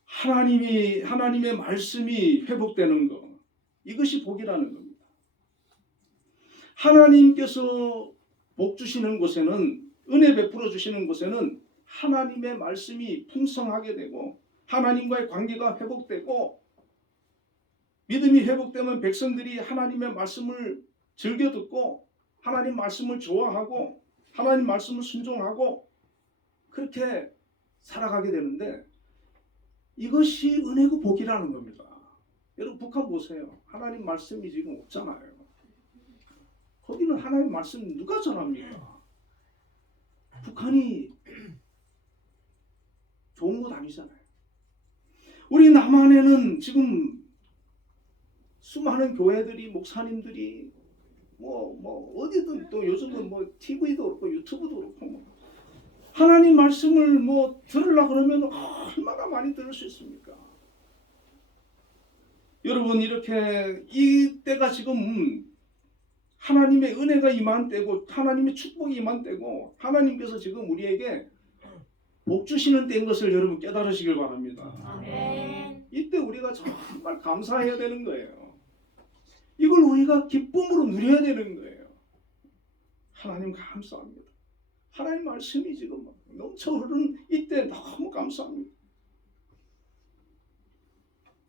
하나님의 말씀이 회복되는 것, 이것이 복이라는 겁니다. 하나님께서 복 주시는 곳에는, 은혜 베풀어 주시는 곳에는 하나님의 말씀이 풍성하게 되고 하나님과의 관계가 회복되고 믿음이 회복되면 백성들이 하나님의 말씀을 즐겨 듣고 하나님 말씀을 좋아하고 하나님 말씀을 순종하고 그렇게 살아가게 되는데 이것이 은혜고 복이라는 겁니다. 여러분 북한 보세요. 하나님 말씀이 지금 없잖아요. 거기는 하나님 말씀 누가 전합니까? 북한이 좋은 곳 아니잖아요. 우리 남한에는 지금 수많은 교회들이 목사님들이 뭐 어디든 또 요즘은 뭐 TV도 그렇고 유튜브도 그렇고 뭐 하나님 말씀을 뭐 들으려고 그러면 얼마나 많이 들을 수 있습니까? 여러분 이렇게 이때가 지금 하나님의 은혜가 임한 때고 하나님의 축복이 임한 때고 하나님께서 지금 우리에게 복 주시는 때인 것을 여러분 깨달으시길 바랍니다. 아멘. 이때 우리가 정말 감사해야 되는 거예요. 이걸 우리가 기쁨으로 누려야 되는 거예요. 하나님 감사합니다. 하나님 말씀이 지금 넘쳐 흐르는 이때 너무 감사합니다.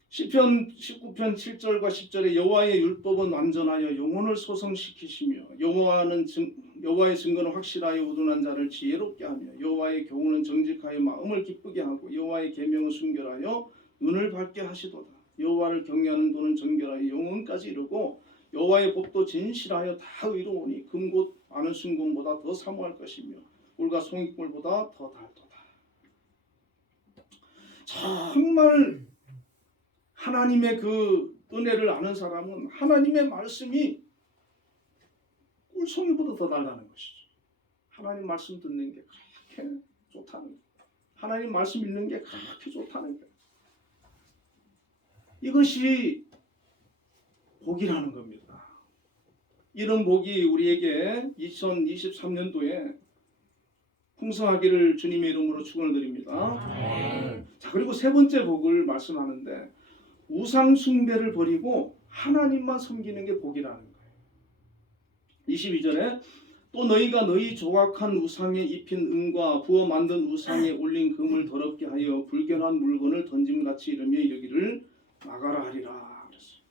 시편 19편 7절과 10절에 여호와의 율법은 완전하여 영혼을 소성시키시며 여호와의 증거는 확실하여 우둔한 자를 지혜롭게 하며 여호와의 교훈은 정직하여 마음을 기쁘게 하고 여호와의 계명은 순결하여 눈을 밝게 하시도다. 여호와를 경외하는 도는 정결하여 영혼까지 이르고 여호와의 법도 진실하여 다 의로우니 금곧 많은 순금보다 더 사모할 것이며 꿀과 송이꿀보다 더 달도다. 정말 하나님의 그 은혜를 아는 사람은 하나님의 말씀이 꿀송이보다 더 달다는 것이죠. 하나님 말씀 듣는 게 그렇게 좋다는 거예요. 하나님 말씀 읽는 게 그렇게 좋다는 거예요. 이것이 복이라는 겁니다. 이런 복이 우리에게 2023년도에 풍성하기를 주님의 이름으로 축원을 드립니다. 자, 그리고 세 번째 복을 말씀하는데 우상 숭배를 버리고 하나님만 섬기는 게 복이라는 거예요. 22절에 또 너희가 너희 조각한 우상에 입힌 은과 부어 만든 우상에 올린 금을 더럽게 하여 불결한 물건을 던짐같이 이르며 이르기를 나가라 하리라 그랬어요.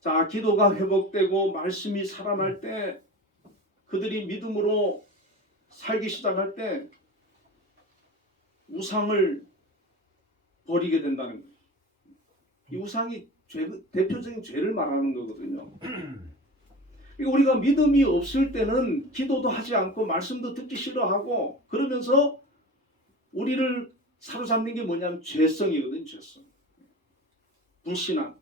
자, 기도가 회복되고 말씀이 살아날 때 그들이 믿음으로 살기 시작할 때 우상을 버리게 된다는 거예요. 이 우상이 대표적인 죄를 말하는 거거든요. 우리가 믿음이 없을 때는 기도도 하지 않고 말씀도 듣기 싫어하고 그러면서 우리를 사로잡는 게 뭐냐면 죄성이거든요. 죄성. 불신앙.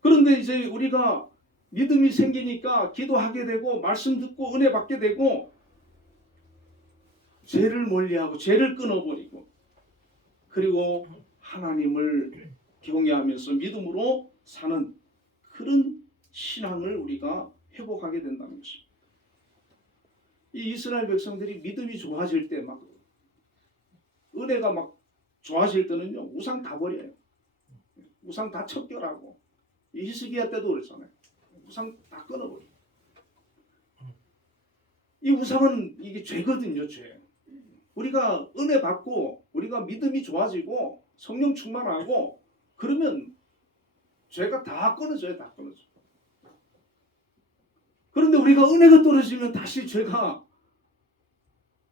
그런데 이제 우리가 믿음이 생기니까 기도하게 되고 말씀 듣고 은혜 받게 되고 죄를 멀리하고 죄를 끊어버리고 그리고 하나님을 경외하면서 믿음으로 사는 그런 신앙을 우리가 회복하게 된다는 것입니다. 이 이스라엘 백성들이 믿음이 좋아질 때 막 은혜가 막 좋아질 때는요 우상 다 버려요. 우상 다 척결하고 이 히스기야 때도 그랬잖아요. 우상 다 끊어버려요. 이 우상은 이게 죄거든요. 죄. 우리가 은혜 받고 우리가 믿음이 좋아지고 성령 충만하고 그러면 죄가 다 끊어져요. 다 끊어져. 그런데 우리가 은혜가 떨어지면 다시 죄가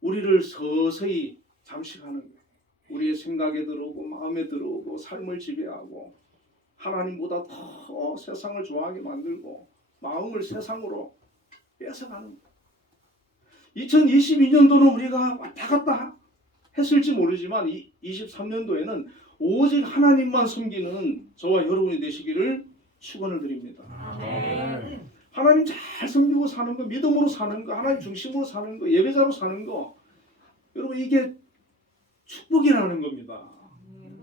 우리를 서서히 잠식하는 거예요. 우리의 생각에 들어오고 마음에 들어오고 삶을 지배하고 하나님보다 더 세상을 좋아하게 만들고 마음을 세상으로 뺏어가는 거예요. 2022년도는 우리가 왔다 갔다 했을지 모르지만 23년도에는 오직 하나님만 섬기는 저와 여러분이 되시기를 축원을 드립니다. 아멘. 하나님 잘 섬기고 사는 거, 믿음으로 사는 거, 하나님 중심으로 사는 거, 예배자로 사는 거, 여러분 이게 축복이라는 겁니다.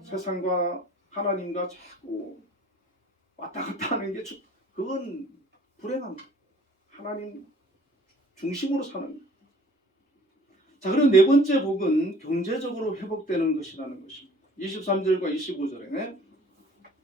세상과 하나님과 자꾸 왔다 갔다 하는 게 그건 불행합니다. 하나님 중심으로 사는 거. 자, 그리고 네 번째 복은 경제적으로 회복되는 것이라는 것입니다. 23절과 25절에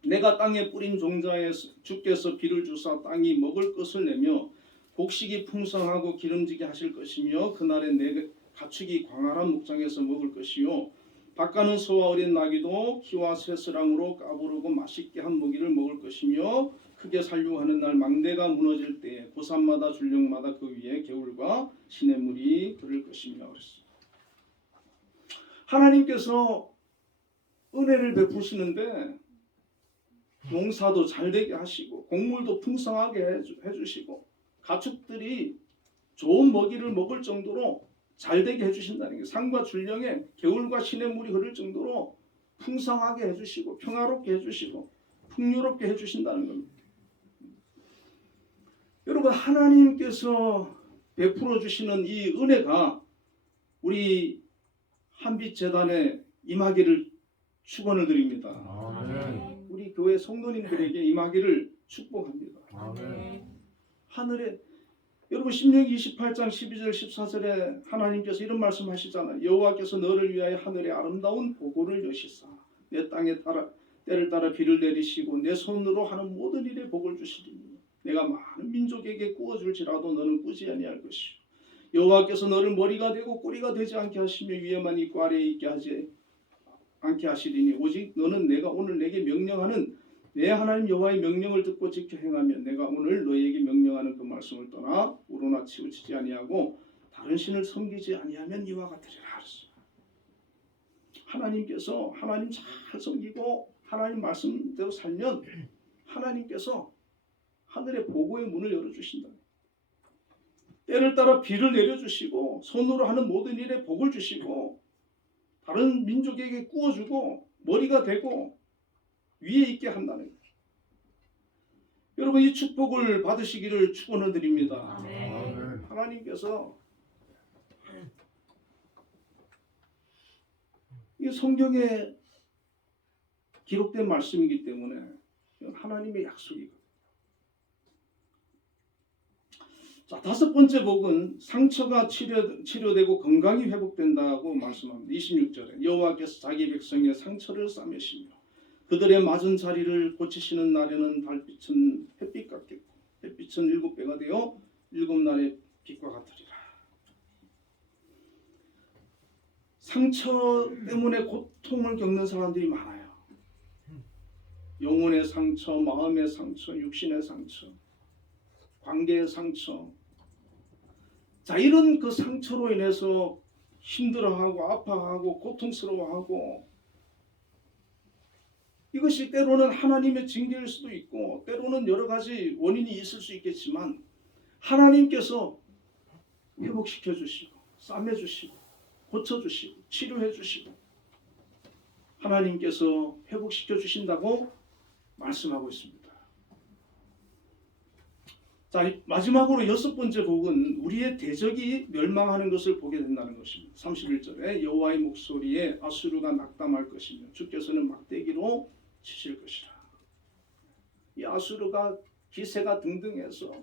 내가 땅에 뿌린 종자에 주께서 비를 주사 땅이 먹을 것을 내며 곡식이 풍성하고 기름지게 하실 것이며 그날에 내 가축이 광활한 목장에서 먹을 것이요 밭가는 소와 어린 나귀도 키와 쇠스랑으로 까부르고 맛있게 한 먹이를 먹을 것이며 크게 살려고 하는 날 망대가 무너질 때에 고산마다 줄령마다 그 위에 개울과 시냇물이 흐를 것이며 그랬어요. 하나님께서 은혜를 베푸시는데 농사도 잘되게 하시고 곡물도 풍성하게 해주시고 가축들이 좋은 먹이를 먹을 정도로 잘되게 해주신다는 거예요. 산과 줄령에 개울과 시냇물이 흐를 정도로 풍성하게 해주시고 평화롭게 해주시고 풍요롭게 해주신다는 겁니다. 여러분 하나님께서 베풀어 주시는 이 은혜가 우리 한빛재단에 임하기를 축원을 드립니다. 아멘. 우리 교회 성도님들에게 임하기를 축복합니다. 아멘. 하늘에 여러분 신명기 28장 12절 14절에 하나님께서 이런 말씀하시잖아요. 여호와께서 너를 위하여 하늘의 아름다운 보고를 여시사 내 땅에 따라 때를 따라 비를 내리시고 내 손으로 하는 모든 일에 복을 주시리니 내가 많은 민족에게 꾸어줄지라도 너는 꾸지 아니할 것이요 여호와께서 너를 머리가 되고 꼬리가 되지 않게 하시며 위에만 있고 아래에 있게 하지 않게 하시리니 오직 너는 내가 오늘 내게 명령하는 내 하나님 여호와의 명령을 듣고 지켜 행하면 내가 오늘 너희에게 명령하는 그 말씀을 떠나 우러나 치우치지 아니하고 다른 신을 섬기지 아니하면 이와 같으리라 하셨어요. 하나님께서 하나님 잘 섬기고 하나님 말씀대로 살면 하나님께서 하늘의 보고의 문을 열어주신다. 때를 따라 비를 내려주시고 손으로 하는 모든 일에 복을 주시고 다른 민족에게 꾸어주고 머리가 되고 위에 있게 한다는 거예요. 여러분 이 축복을 받으시기를 축원을 드립니다. 아멘. 하나님께서 이 성경에 기록된 말씀이기 때문에 하나님의 약속이거든요. 자, 다섯 번째 복은 상처가 치료되고 건강이 회복된다고 말씀합니다. 26절에 여호와께서 자기 백성의 상처를 싸매시며 그들의 맞은 자리를 고치시는 날에는 달빛은 햇빛 같겠고 햇빛은 7배가 되어 7날의 빛과 같으리라. 상처 때문에 고통을 겪는 사람들이 많아요. 영혼의 상처, 마음의 상처, 육신의 상처, 관계의 상처. 자, 이런 그 상처로 인해서 힘들어하고 아파하고 고통스러워하고 이것이 때로는 하나님의 징계일 수도 있고 때로는 여러 가지 원인이 있을 수 있겠지만 하나님께서 회복시켜 주시고 싸매 주시고 고쳐 주시고 치료해 주시고 하나님께서 회복시켜 주신다고 말씀하고 있습니다. 자, 마지막으로 여섯 번째 복은 우리의 대적이 멸망하는 것을 보게 된다는 것입니다. 31절에 여호와의 목소리에 아수르가 낙담할 것이며 주께서는 막대기로 치실 것이라. 이 아수르가 기세가 등등해서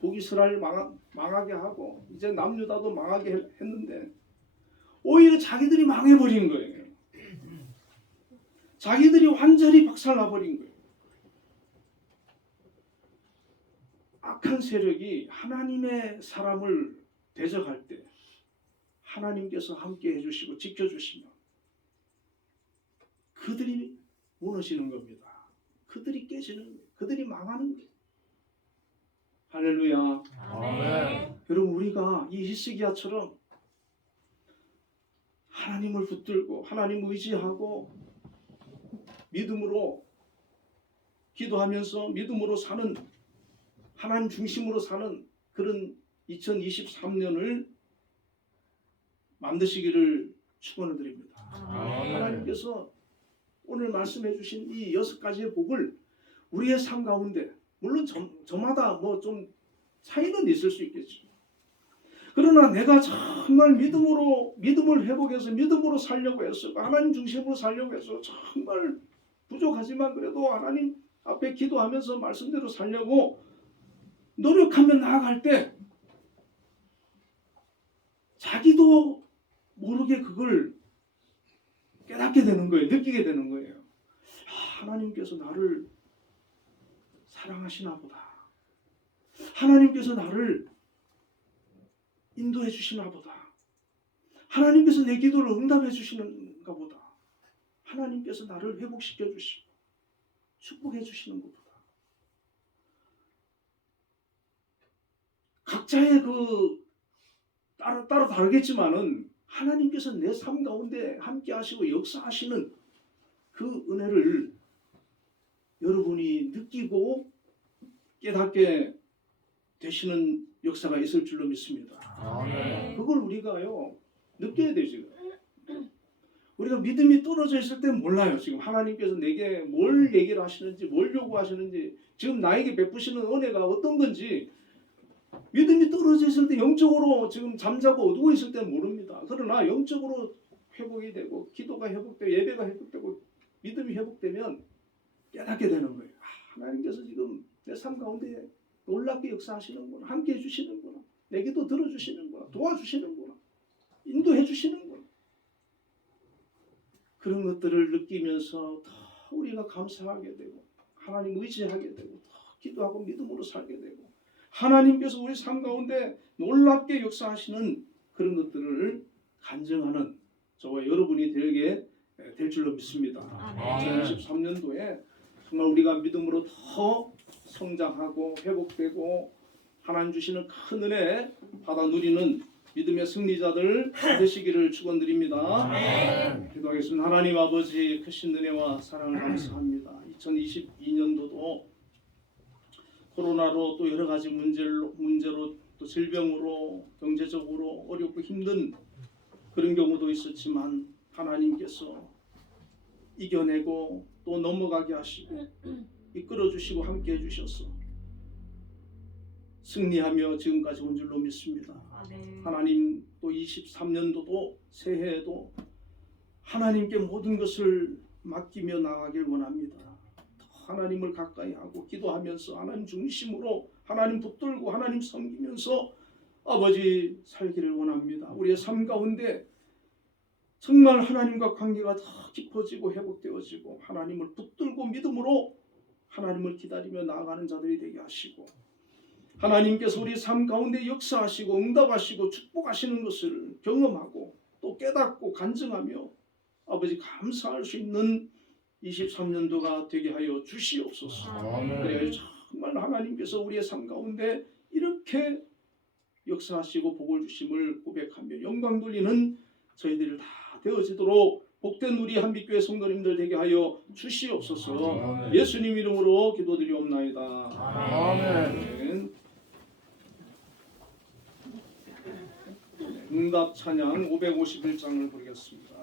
북이스라엘 망하게 하고 이제 남유다도 망하게 했는데 오히려 자기들이 망해버린 거예요. 자기들이 완전히 박살나버린 거예요. 악한 세력이 하나님의 사람을 대적할 때 하나님께서 함께 해주시고 지켜주시면 그들이 무너지는 겁니다. 그들이 깨지는 거예요. 그들이 망하는 거예요. 할렐루야. 아멘. 여러분 우리가 이 히스기야처럼 하나님을 붙들고 하나님 의지하고 믿음으로 기도하면서 믿음으로 사는 하나님 중심으로 사는 그런 2023년을 만드시기를 축원을 드립니다. 아멘. 하나님께서 오늘 말씀해 주신 이 6가지의 복을 우리의 삶 가운데 물론 저마다 뭐 좀 차이는 있을 수 있겠죠. 그러나 내가 정말 믿음을 회복해서 믿음으로 살려고 해서 하나님 중심으로 살려고 해서 정말 부족하지만 그래도 하나님 앞에 기도하면서 말씀대로 살려고 노력하며 나아갈 때 자기도 모르게 그걸 깨닫게 되는 거예요. 느끼게 되는 거예요. 하나님께서 나를 사랑하시나 보다. 하나님께서 나를 인도해 주시나 보다. 하나님께서 내 기도를 응답해 주시는가 보다. 하나님께서 나를 회복시켜 주시고 축복해 주시는 것보다. 각자의 따로 다르겠지만은 하나님께서 내 삶 가운데 함께 하시고 역사하시는 그 은혜를 여러분이 느끼고 깨닫게 되시는 역사가 있을 줄로 믿습니다. 아멘. 그걸 우리가요 느껴야 되죠. 우리가 믿음이 떨어져 있을 때 몰라요. 지금 하나님께서 내게 뭘 얘기를 하시는지 뭘 요구하시는지 지금 나에게 베푸시는 은혜가 어떤 건지 믿음이 떨어져 있을 때 영적으로 지금 잠자고 어두워 있을 때 모릅니다. 그러나 영적으로 회복이 되고 기도가 회복되고 예배가 회복되고 믿음이 회복되면 깨닫게 되는 거예요. 하나님께서 지금 내 삶 가운데 놀랍게 역사하시는구나. 함께해 주시는구나. 내 기도 들어주시는구나. 도와주시는구나. 인도해 주시는구나. 그런 것들을 느끼면서 더 우리가 감사하게 되고 하나님 의지하게 되고 더 기도하고 믿음으로 살게 되고 하나님께서 우리 삶 가운데 놀랍게 역사하시는 그런 것들을 간증하는 저와 여러분이 되게 될 줄로 믿습니다. 아멘. 2023년도에 정말 우리가 믿음으로 더 성장하고 회복되고 하나님 주시는 큰 은혜 받아 누리는 믿음의 승리자들 되시기를 축원드립니다. 기도하겠습니다. 하나님 아버지 크신 은혜와 사랑을 감사합니다. 2022년도도 코로나로 또 여러 가지 문제로 또 질병으로 경제적으로 어렵고 힘든 그런 경우도 있었지만 하나님께서 이겨내고 또 넘어가게 하시고 이끌어 주시고 함께 해주셔서 승리하며 지금까지 온 줄로 믿습니다. 하나님 또 23년도도 새해에도 하나님께 모든 것을 맡기며 나가길 원합니다. 더 하나님을 가까이 하고 기도하면서 하나님 중심으로 하나님 붙들고 하나님 섬기면서 아버지 살기를 원합니다. 우리의 삶 가운데 정말 하나님과 관계가 더 깊어지고 회복되어지고 하나님을 붙들고 믿음으로 하나님을 기다리며 나아가는 자들이 되게 하시고 하나님께서 우리 삶 가운데 역사하시고 응답하시고 축복하시는 것을 경험하고 또 깨닫고 간증하며 아버지 감사할 수 있는 23년도가 되게 하여 주시옵소서. 그래야 정말 하나님께서 우리의 삶 가운데 이렇게 역사하시고 복을 주심을 고백하며 영광 돌리는 저희들을 다 되어지도록 복된 우리 한빛교회 성도님들 되게 하여 주시옵소서. 예수님 이름으로 기도드리옵나이다. 아멘. 응답 찬양 551장을 부르겠습니다.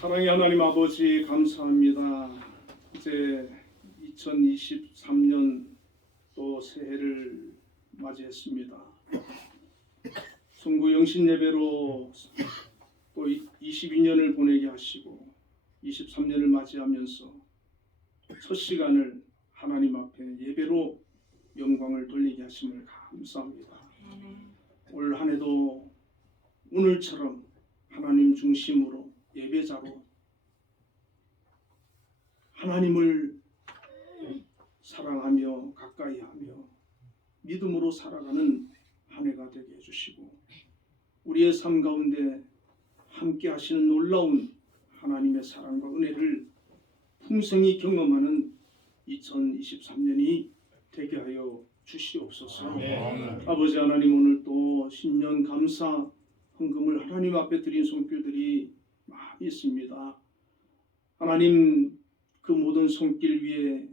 사랑의 하나님 아버지 감사합니다. 이제 2023년 또 새해를 맞이했습니다. 송구 영신 예배로 또 22년을 보내게 하시고 23년을 맞이하면서 첫 시간을 하나님 앞에 예배로 영광을 돌리게 하심을 감사합니다. 올 한 해도 오늘처럼 하나님 중심으로 예배자로 하나님을 사랑하며 가까이하며 믿음으로 살아가는 한 해가 되게 해주시고 우리의 삶 가운데 함께 하시는 놀라운 하나님의 사랑과 은혜를 풍성히 경험하는 2023년이 되게 하여 주시옵소서. 아멘. 아버지 하나님, 오늘 또 신년 감사 헌금을 하나님 앞에 드린 손길들이 많이 있습니다. 하나님, 그 모든 손길 위에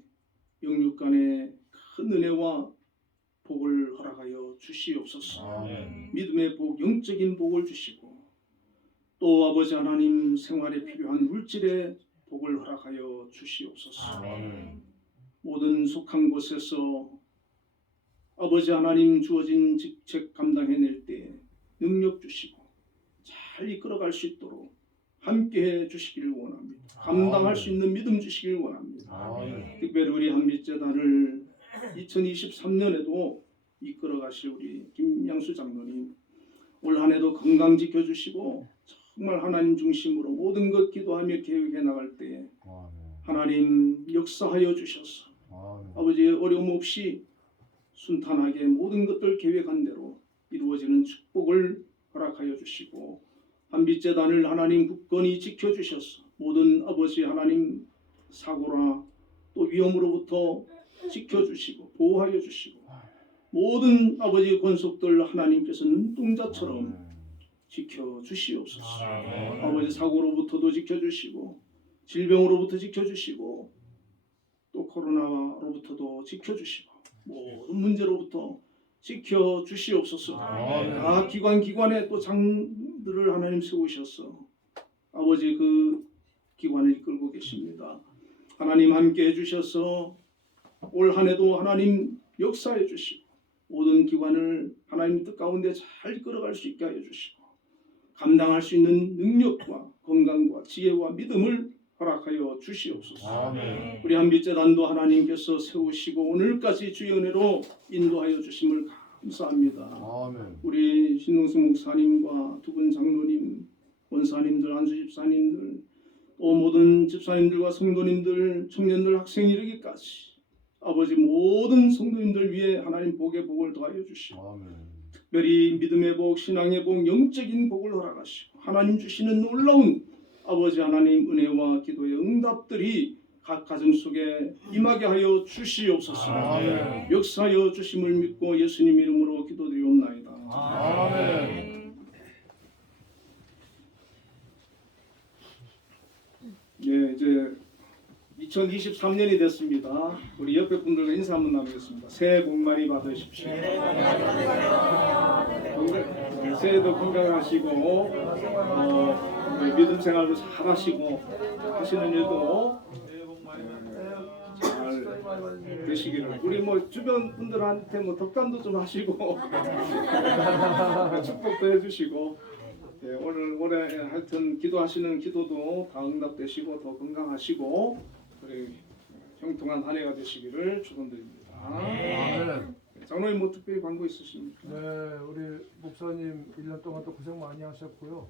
영육간의 큰 은혜와 복을 허락하여 주시옵소서. 아멘. 믿음의 복, 영적인 복을 주시고 또 아버지 하나님, 생활에 필요한 물질의 복을 허락하여 주시옵소서. 아멘. 모든 속한 곳에서 아버지 하나님 주어진 직책 감당해낼 때 능력 주시고 잘 이끌어갈 수 있도록 함께해 주시기를 원합니다. 감당할 수 있는 믿음 주시기를 원합니다. 아멘. 특별히 우리 한빛재단을 2023년에도 이끌어 가실 우리 김양수 장로님, 올 한 해도 건강 지켜주시고 정말 하나님 중심으로 모든 것 기도하며 계획해 나갈 때 아멘. 하나님 역사하여 주셔서 아멘. 아버지의 어려움 없이 순탄하게 모든 것들 계획한 대로 이루어지는 축복을 허락하여 주시고 한빛재단을 하나님 굳건히 지켜주셔서 모든 아버지 하나님 사고나 또 위험으로부터 지켜주시고 보호하여 주시고 모든 아버지의 권속들 하나님께서 눈동자처럼 지켜주시옵소서. 아멘. 아버지 사고로부터도 지켜주시고 질병으로부터 지켜주시고 또 코로나로부터도 지켜주시고 모든 문제로부터 지켜주시옵소서. 아멘. 각 기관에 또 장들을 하나님 세우셔서 아버지 그 기관을 이끌고 계십니다. 하나님 함께 해주셔서 올 한 해도 하나님 역사해 주시고 모든 기관을 하나님 뜻 가운데 잘 이끌어갈 수 있게 하여 주시고 감당할 수 있는 능력과 건강과 지혜와 믿음을 허락하여 주시옵소서. 아멘. 우리 한빛재단도 하나님께서 세우시고 오늘까지 주의 은혜로 인도하여 주심을 감사합니다. 아멘. 우리 신동수 목사님과 두 분 장로님, 원사님들, 안수 집사님들, 또 모든 집사님들과 성도님들, 청년들, 학생 이르기까지 아버지 모든 성도님들 위해 하나님 복의 복을 더하여 주시고 아멘. 특별히 믿음의 복, 신앙의 복, 영적인 복을 허락하시고 하나님 주시는 놀라운 아버지 하나님 은혜와 기도의 응답들이 각 가정 속에 임하게 하여 주시옵소서. 아멘. 역사하여 주심을 믿고 예수님 이름으로 기도드리옵나이다. 아멘. 예, 이제 2023년이 됐습니다. 우리 옆에 분들과 인사 한번 나누겠습니다. 새해 복 많이 받으십시오. 새해도 건강하시고 믿음 생활도 잘 하시고 하시는 일도 잘 되시기를. 우리 뭐 주변 분들한테 뭐 덕담도 좀 하시고 축복도 해주시고 올해 하여튼 기도하시는 기도도 다 응답되시고 더 건강하시고 우리 형통한 한 해가 되시기를 축원드립니다. 아멘. 장로님 뭐 특별히 광고 있으십니까? 네, 우리 목사님 1년 동안 또 고생 많이 하셨고요.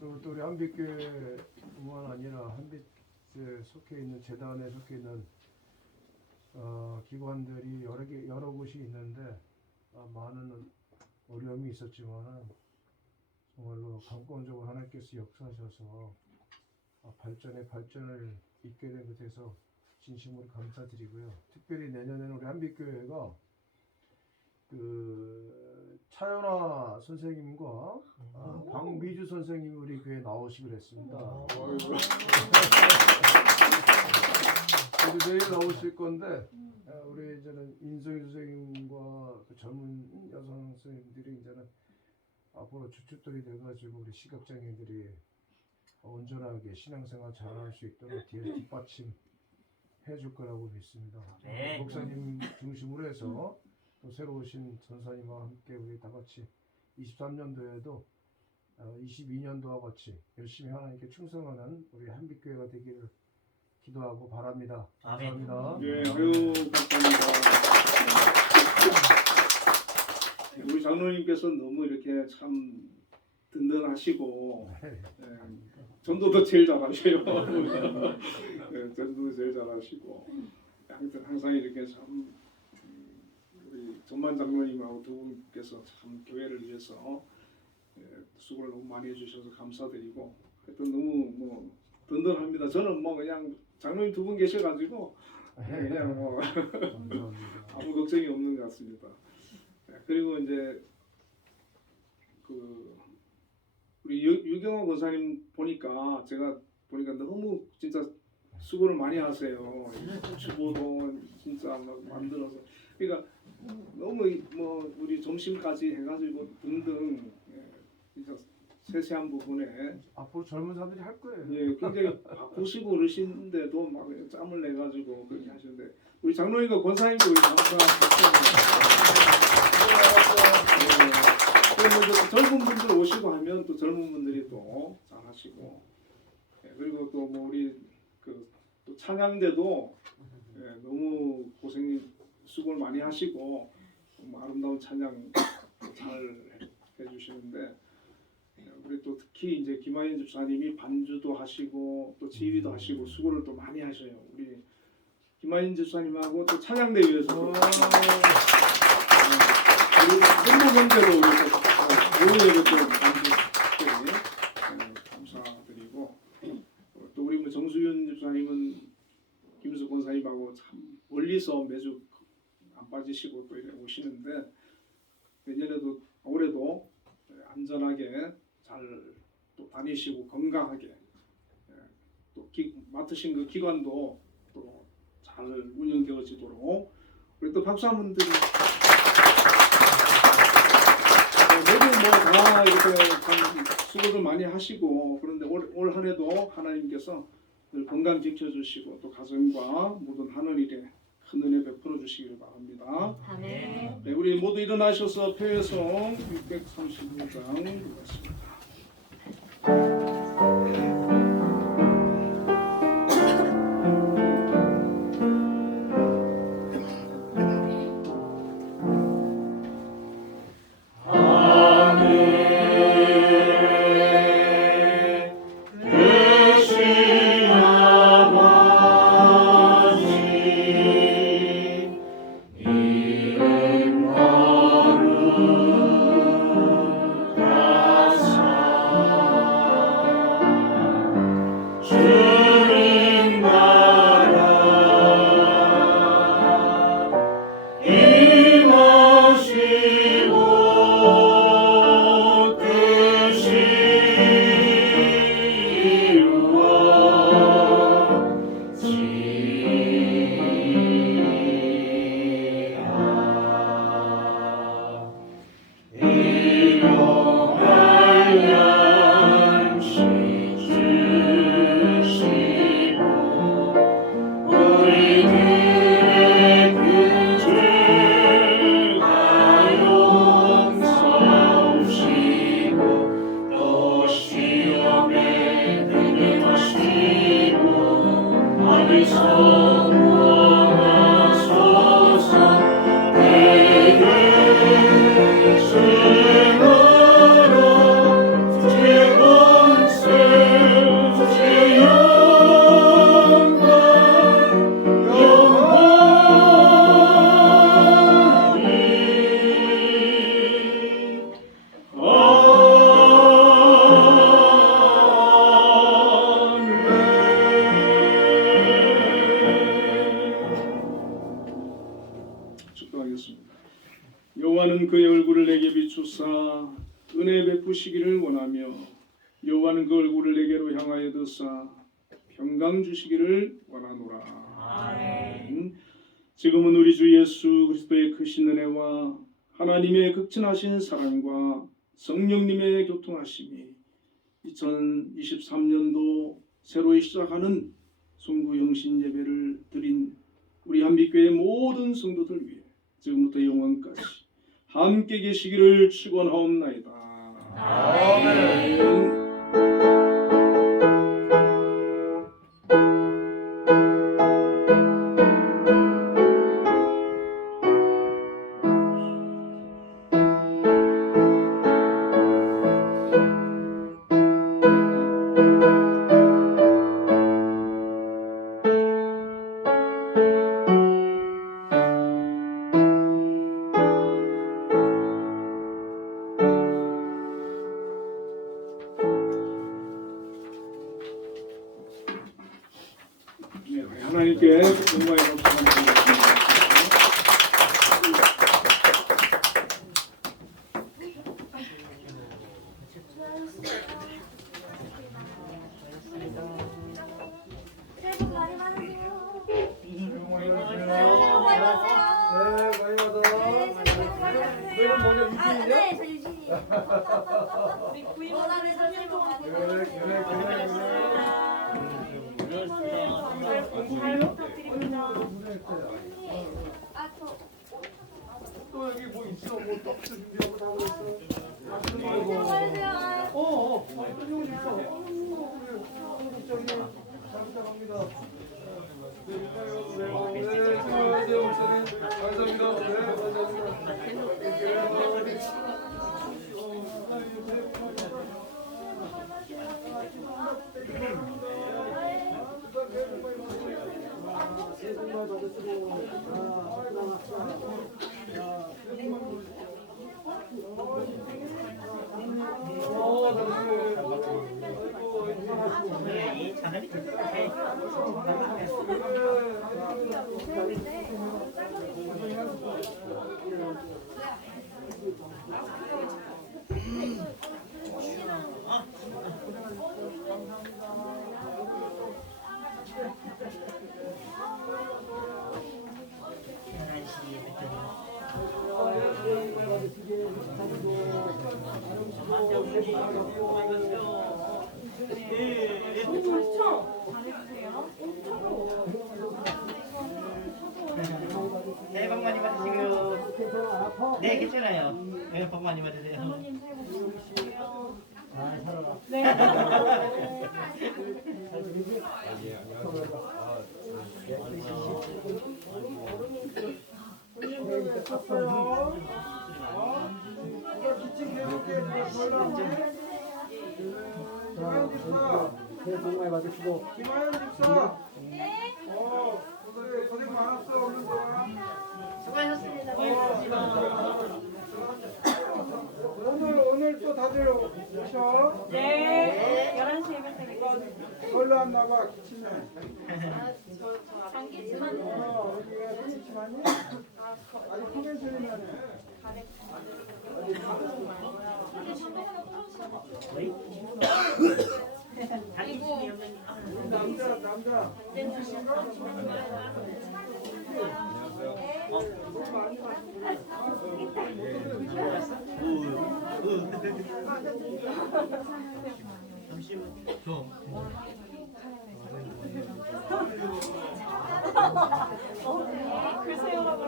또 우리 한빛교회뿐만 아니라 한빛에 속해 있는 재단에 속해 있는 기관들이 여러 곳이 있는데 많은 어려움이 있었지만은 정말로 강권적으로 하나님께서 역사하셔서 발전을 잇게 된 것에서 진심으로 감사드리고요. 특별히 내년에는 우리 한빛교회가 그 차연아 선생님과 박미주 선생님이 우리 교회에 나오시기로 했습니다. 그래서 내일 나오실 건데 우리 이제는 인성희 선생님과 그 젊은 여성 선생님들이 이제는 앞으로 주춧돌이 돼가지고 우리 시각장애인들이 온전하게 신앙생활 잘할 수 있도록 뒤에서 뒷받침 해줄 거라고 믿습니다. 네. 목사님 중심으로 해서 또 새로 오신 전사님과 함께 우리 다 같이 23년도에도 22년도와 같이 열심히 하나님께 충성하는 우리 한빛교회가 되기를 기도하고 바랍니다. 아멘. 감사합니다. 예, 아유, 감사합니다. 우리 장로님께서 너무 이렇게 참 든든하시고, 전도도 제일 잘하셔요. 전도도 제일 잘하시고, 항상 이렇게 참 우리 전만 장로님하고 두 분께서 참 교회를 위해서 수고를 너무 많이 해주셔서 감사드리고, 하여튼 너무 뭐 든든합니다. 저는 뭐 그냥 장로님 두 분 계셔가지고 그냥 뭐 아무 걱정이 없는 것 같습니다. 그리고 이제 그 우리 유경화 권사님 보니까 제가 보니까 너무 진짜 수고를 많이 하세요. 주보도 진짜 막 만들어서 그러니까 너무 뭐 우리 점심까지 해가지고 등등 진짜 세세한 부분에 앞으로 젊은 사람들이 할 거예요. 예, 굉장히 바쁘시고 그러시는데도 막 짬을 내가지고 그렇게 하시는데 우리 장로님과 권사님도 우리 감사합니다. 젊은 분들 오시고 하면 또 젊은 분들이 또 잘하시고 그리고 또 뭐 우리 또 찬양대도 너무 수고를 많이 하시고 아름다운 찬양 잘 해주시는데 우리 또 특히 이제 김하인 집사님이 반주도 하시고 또 지휘도 하시고 수고를 또 많이 하셔요. 우리 김하인 집사님하고 또 찬양대 위해서 그리고 한국 형제도 오늘도 또 반주 감사드리고 또 우리 뭐 정수윤 집사님은 김수 권사님하고 참 멀리서 매주 안 빠지시고 또 이렇게 오시는데 내년에도 올해도 안전하게 잘 또 다니시고 건강하게 또 맡으신 그 기관도 또 잘 운영되어지도록 우리 또 박수 한번 드리고 모두 뭐다 이렇게 참 수고를 많이 하시고 그런데 올 한 해도 하나님께서 늘 건강 지켜주시고 또 가정과 모든 하는 일에 큰 은혜 베풀어 주시기를 바랍니다. 아멘. 네, 우리 모두 일어나셔서 표회송 636장 읽겠습니다. 여호와는 그의 얼굴을 내게 비추사 은혜 베푸시기를 원하며 여호와는 그 얼굴을 내게로 향하여 드사 평강 주시기를 원하노라. 아멘. 지금은 우리 주 예수 그리스도의 크신 은혜와 하나님의 극진하신 사랑과 성령님의 교통하심이 2023년도 새로 시작하는 송구 영신 예배를 드린 우리 한빛교회 모든 성도들 위해 지금부터 영원까지 함께 계시기를 축원하옵나이다. 아멘. 네, 하나님께 영광의 박수 한번 드리겠습니다. 새해 복 많이 받으세요. 많이 새해 받으세요. 복 많이 받으세요. 네, 많이 받아. 너는 뭐냐, 유진이냐? 네, 저 유진이에요. 우리 구이모나는 새해 복 많이 그래, 그래, 그래, 잘 부탁드립니다. 그래. 아, 저 또 여기 뭐 있어? 뭐 떡도 준비하고 다 그랬어? 맛있는 거 새해 복 먹어. 받으세요. 어떤 용이 있어? 그래, 국장님 잘 부탁합니다. 네, 수고하세요, 목사님. 감사합니다. 네, 새해 복 많이 받으시고요. 네, 괜찮아요. 네, 복 많이 받으세요. 새해 복 많이 받으시고. 김하연 집사. 고생 많았어. 오늘 좋아. 수고하셨습니다. 오늘 또 다들 오셔. 네, 11시에 뵐 얼른 안 나와 기침해. 장기지만 여기가 기침하니? 아직 소변 소리 나네. 남자. 글쎄요라고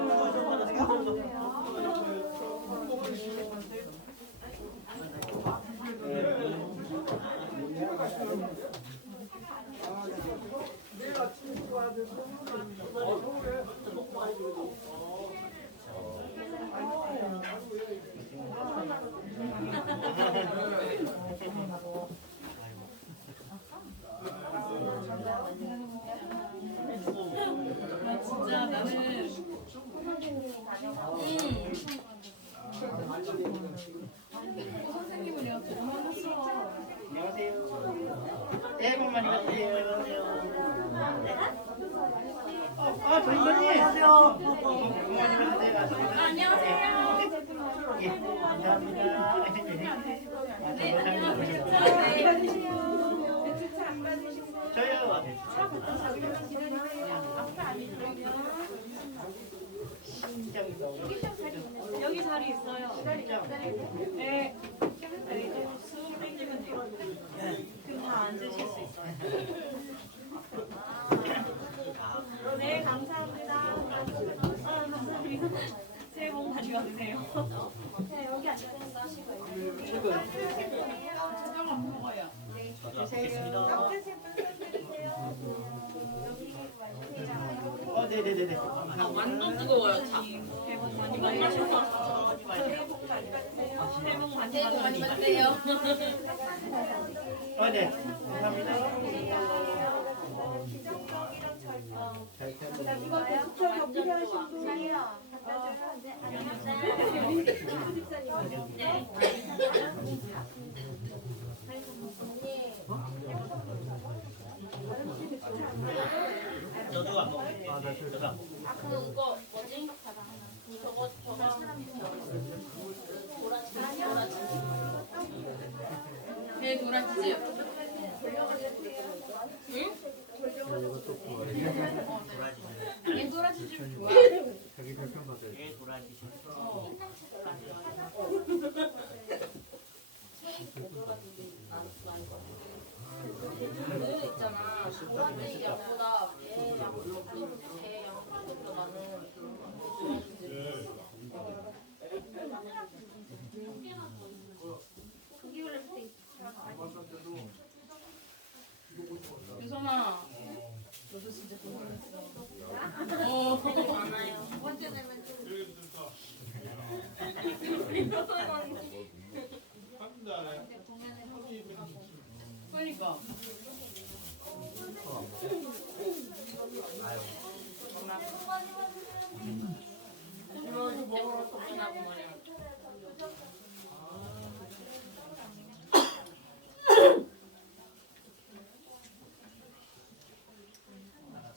내일 아침에 와야 돼. 서울에. 진짜 나는 선생님을 내가 너무 했어. 안녕하세요. 새해 복 많이 받으세요. 저희 언니. 안녕하세요. 복 많이 받으세요. 안녕하세요. 예, 감사합니다. 네, 안녕하세요. 저요. 여기 자리 있어요. 네. 이제 수업 땡기면 돼요. 그럼 다 앉으실 수 있어요. 네, 감사합니다. 감사합니다. 네네네네. 완전 뜨거워요. 차. 이거 마셔서 새해 복 많이 받으세요. 네. 감사합니다. 저도 안 먹을게요. 저도 안 먹을게요. 그거 뭐지? 저거 네, 도라치즈. 응? 얘 도라치즈 좋아. 자기 별평 받아야 돼. 네, 도라지. 그 있잖아. 도라지 양보다 배 양보다 나는 유선아, 너도 진짜 궁금했어. 많아요. 언제 내면 그러니까. 이런 때문에 고민하고 말이야.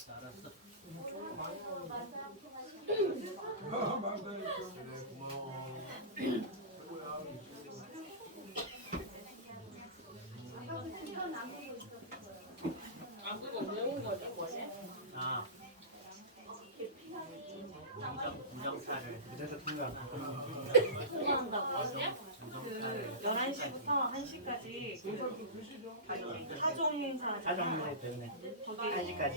알았어. 아, 그거 매운 거죠, 뭐지? 아. 운정차를. 그래서 통과한 통화한다고 하세요? 운정차를. 11시부터 1시까지 타종 행사 사정문에 때문에 거기 1시까지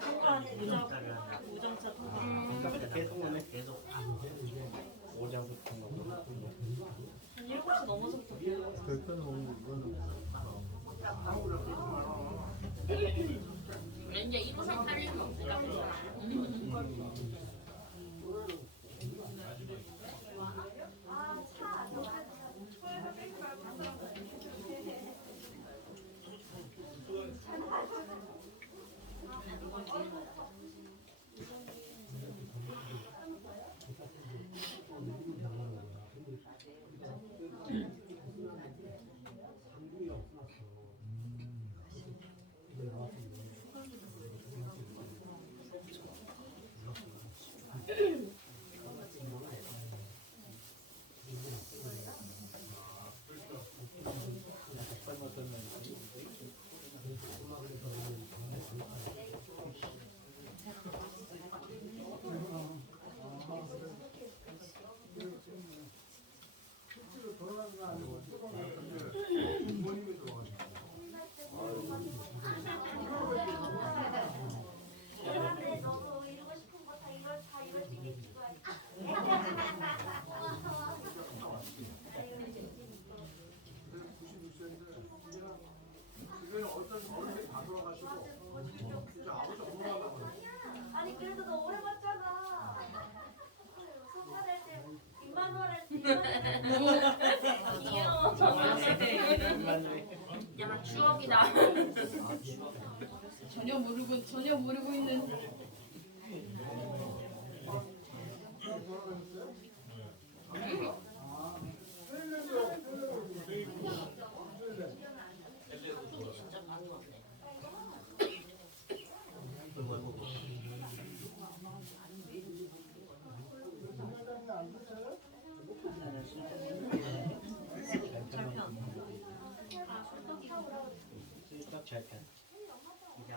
통과 운정차를 한다. 무정차 통과 그러니까 계속 오면 계속 오전부터 먹고. 7시 넘어서부터 별평 먹는 이거는 이제 1호선 탈리면 없으니까 괜찮아. 아니 그래도 너 오래 봤잖아. 소파될 때 입마누얼 할때 귀여워. 야, 추억이다. 전혀 모르고 있는. 진짜 많이 왔네.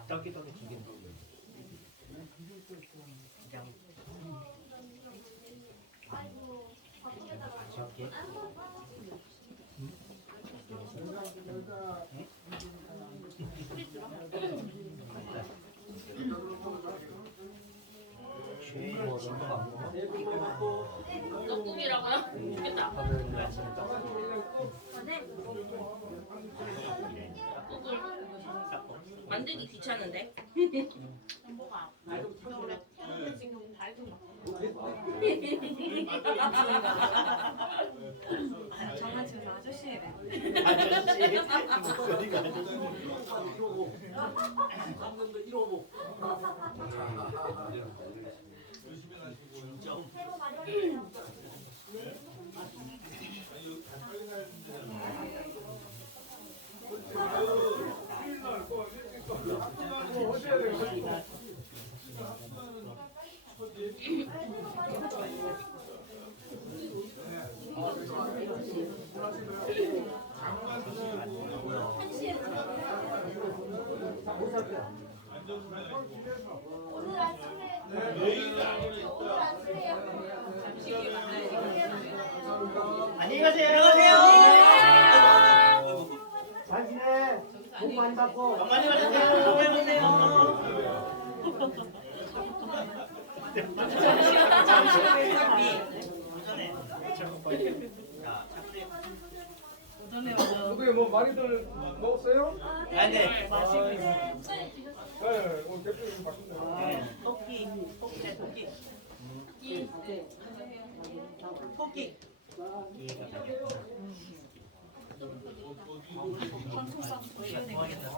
떡이 두 개. 그냥 저기. 떡국이라고요? 좋겠다. 떡국을 만들기 귀찮은데? 지금 달도 막. 정아지에서 아저씨래. 아저씨 목소리가 아저씨. 새로 마련해요. 오늘 아침에 안녕히 가세요. 잘 지내. 복 많이 받고. 복 많이 받으세요. 수고해보세요. 오전에 와서 어떻게 뭐 많이들 먹었어요? 네. 마시고 있어요. 네, 오늘 대표님 바쁜데. 토끼. 방송상 보여야 되겠다.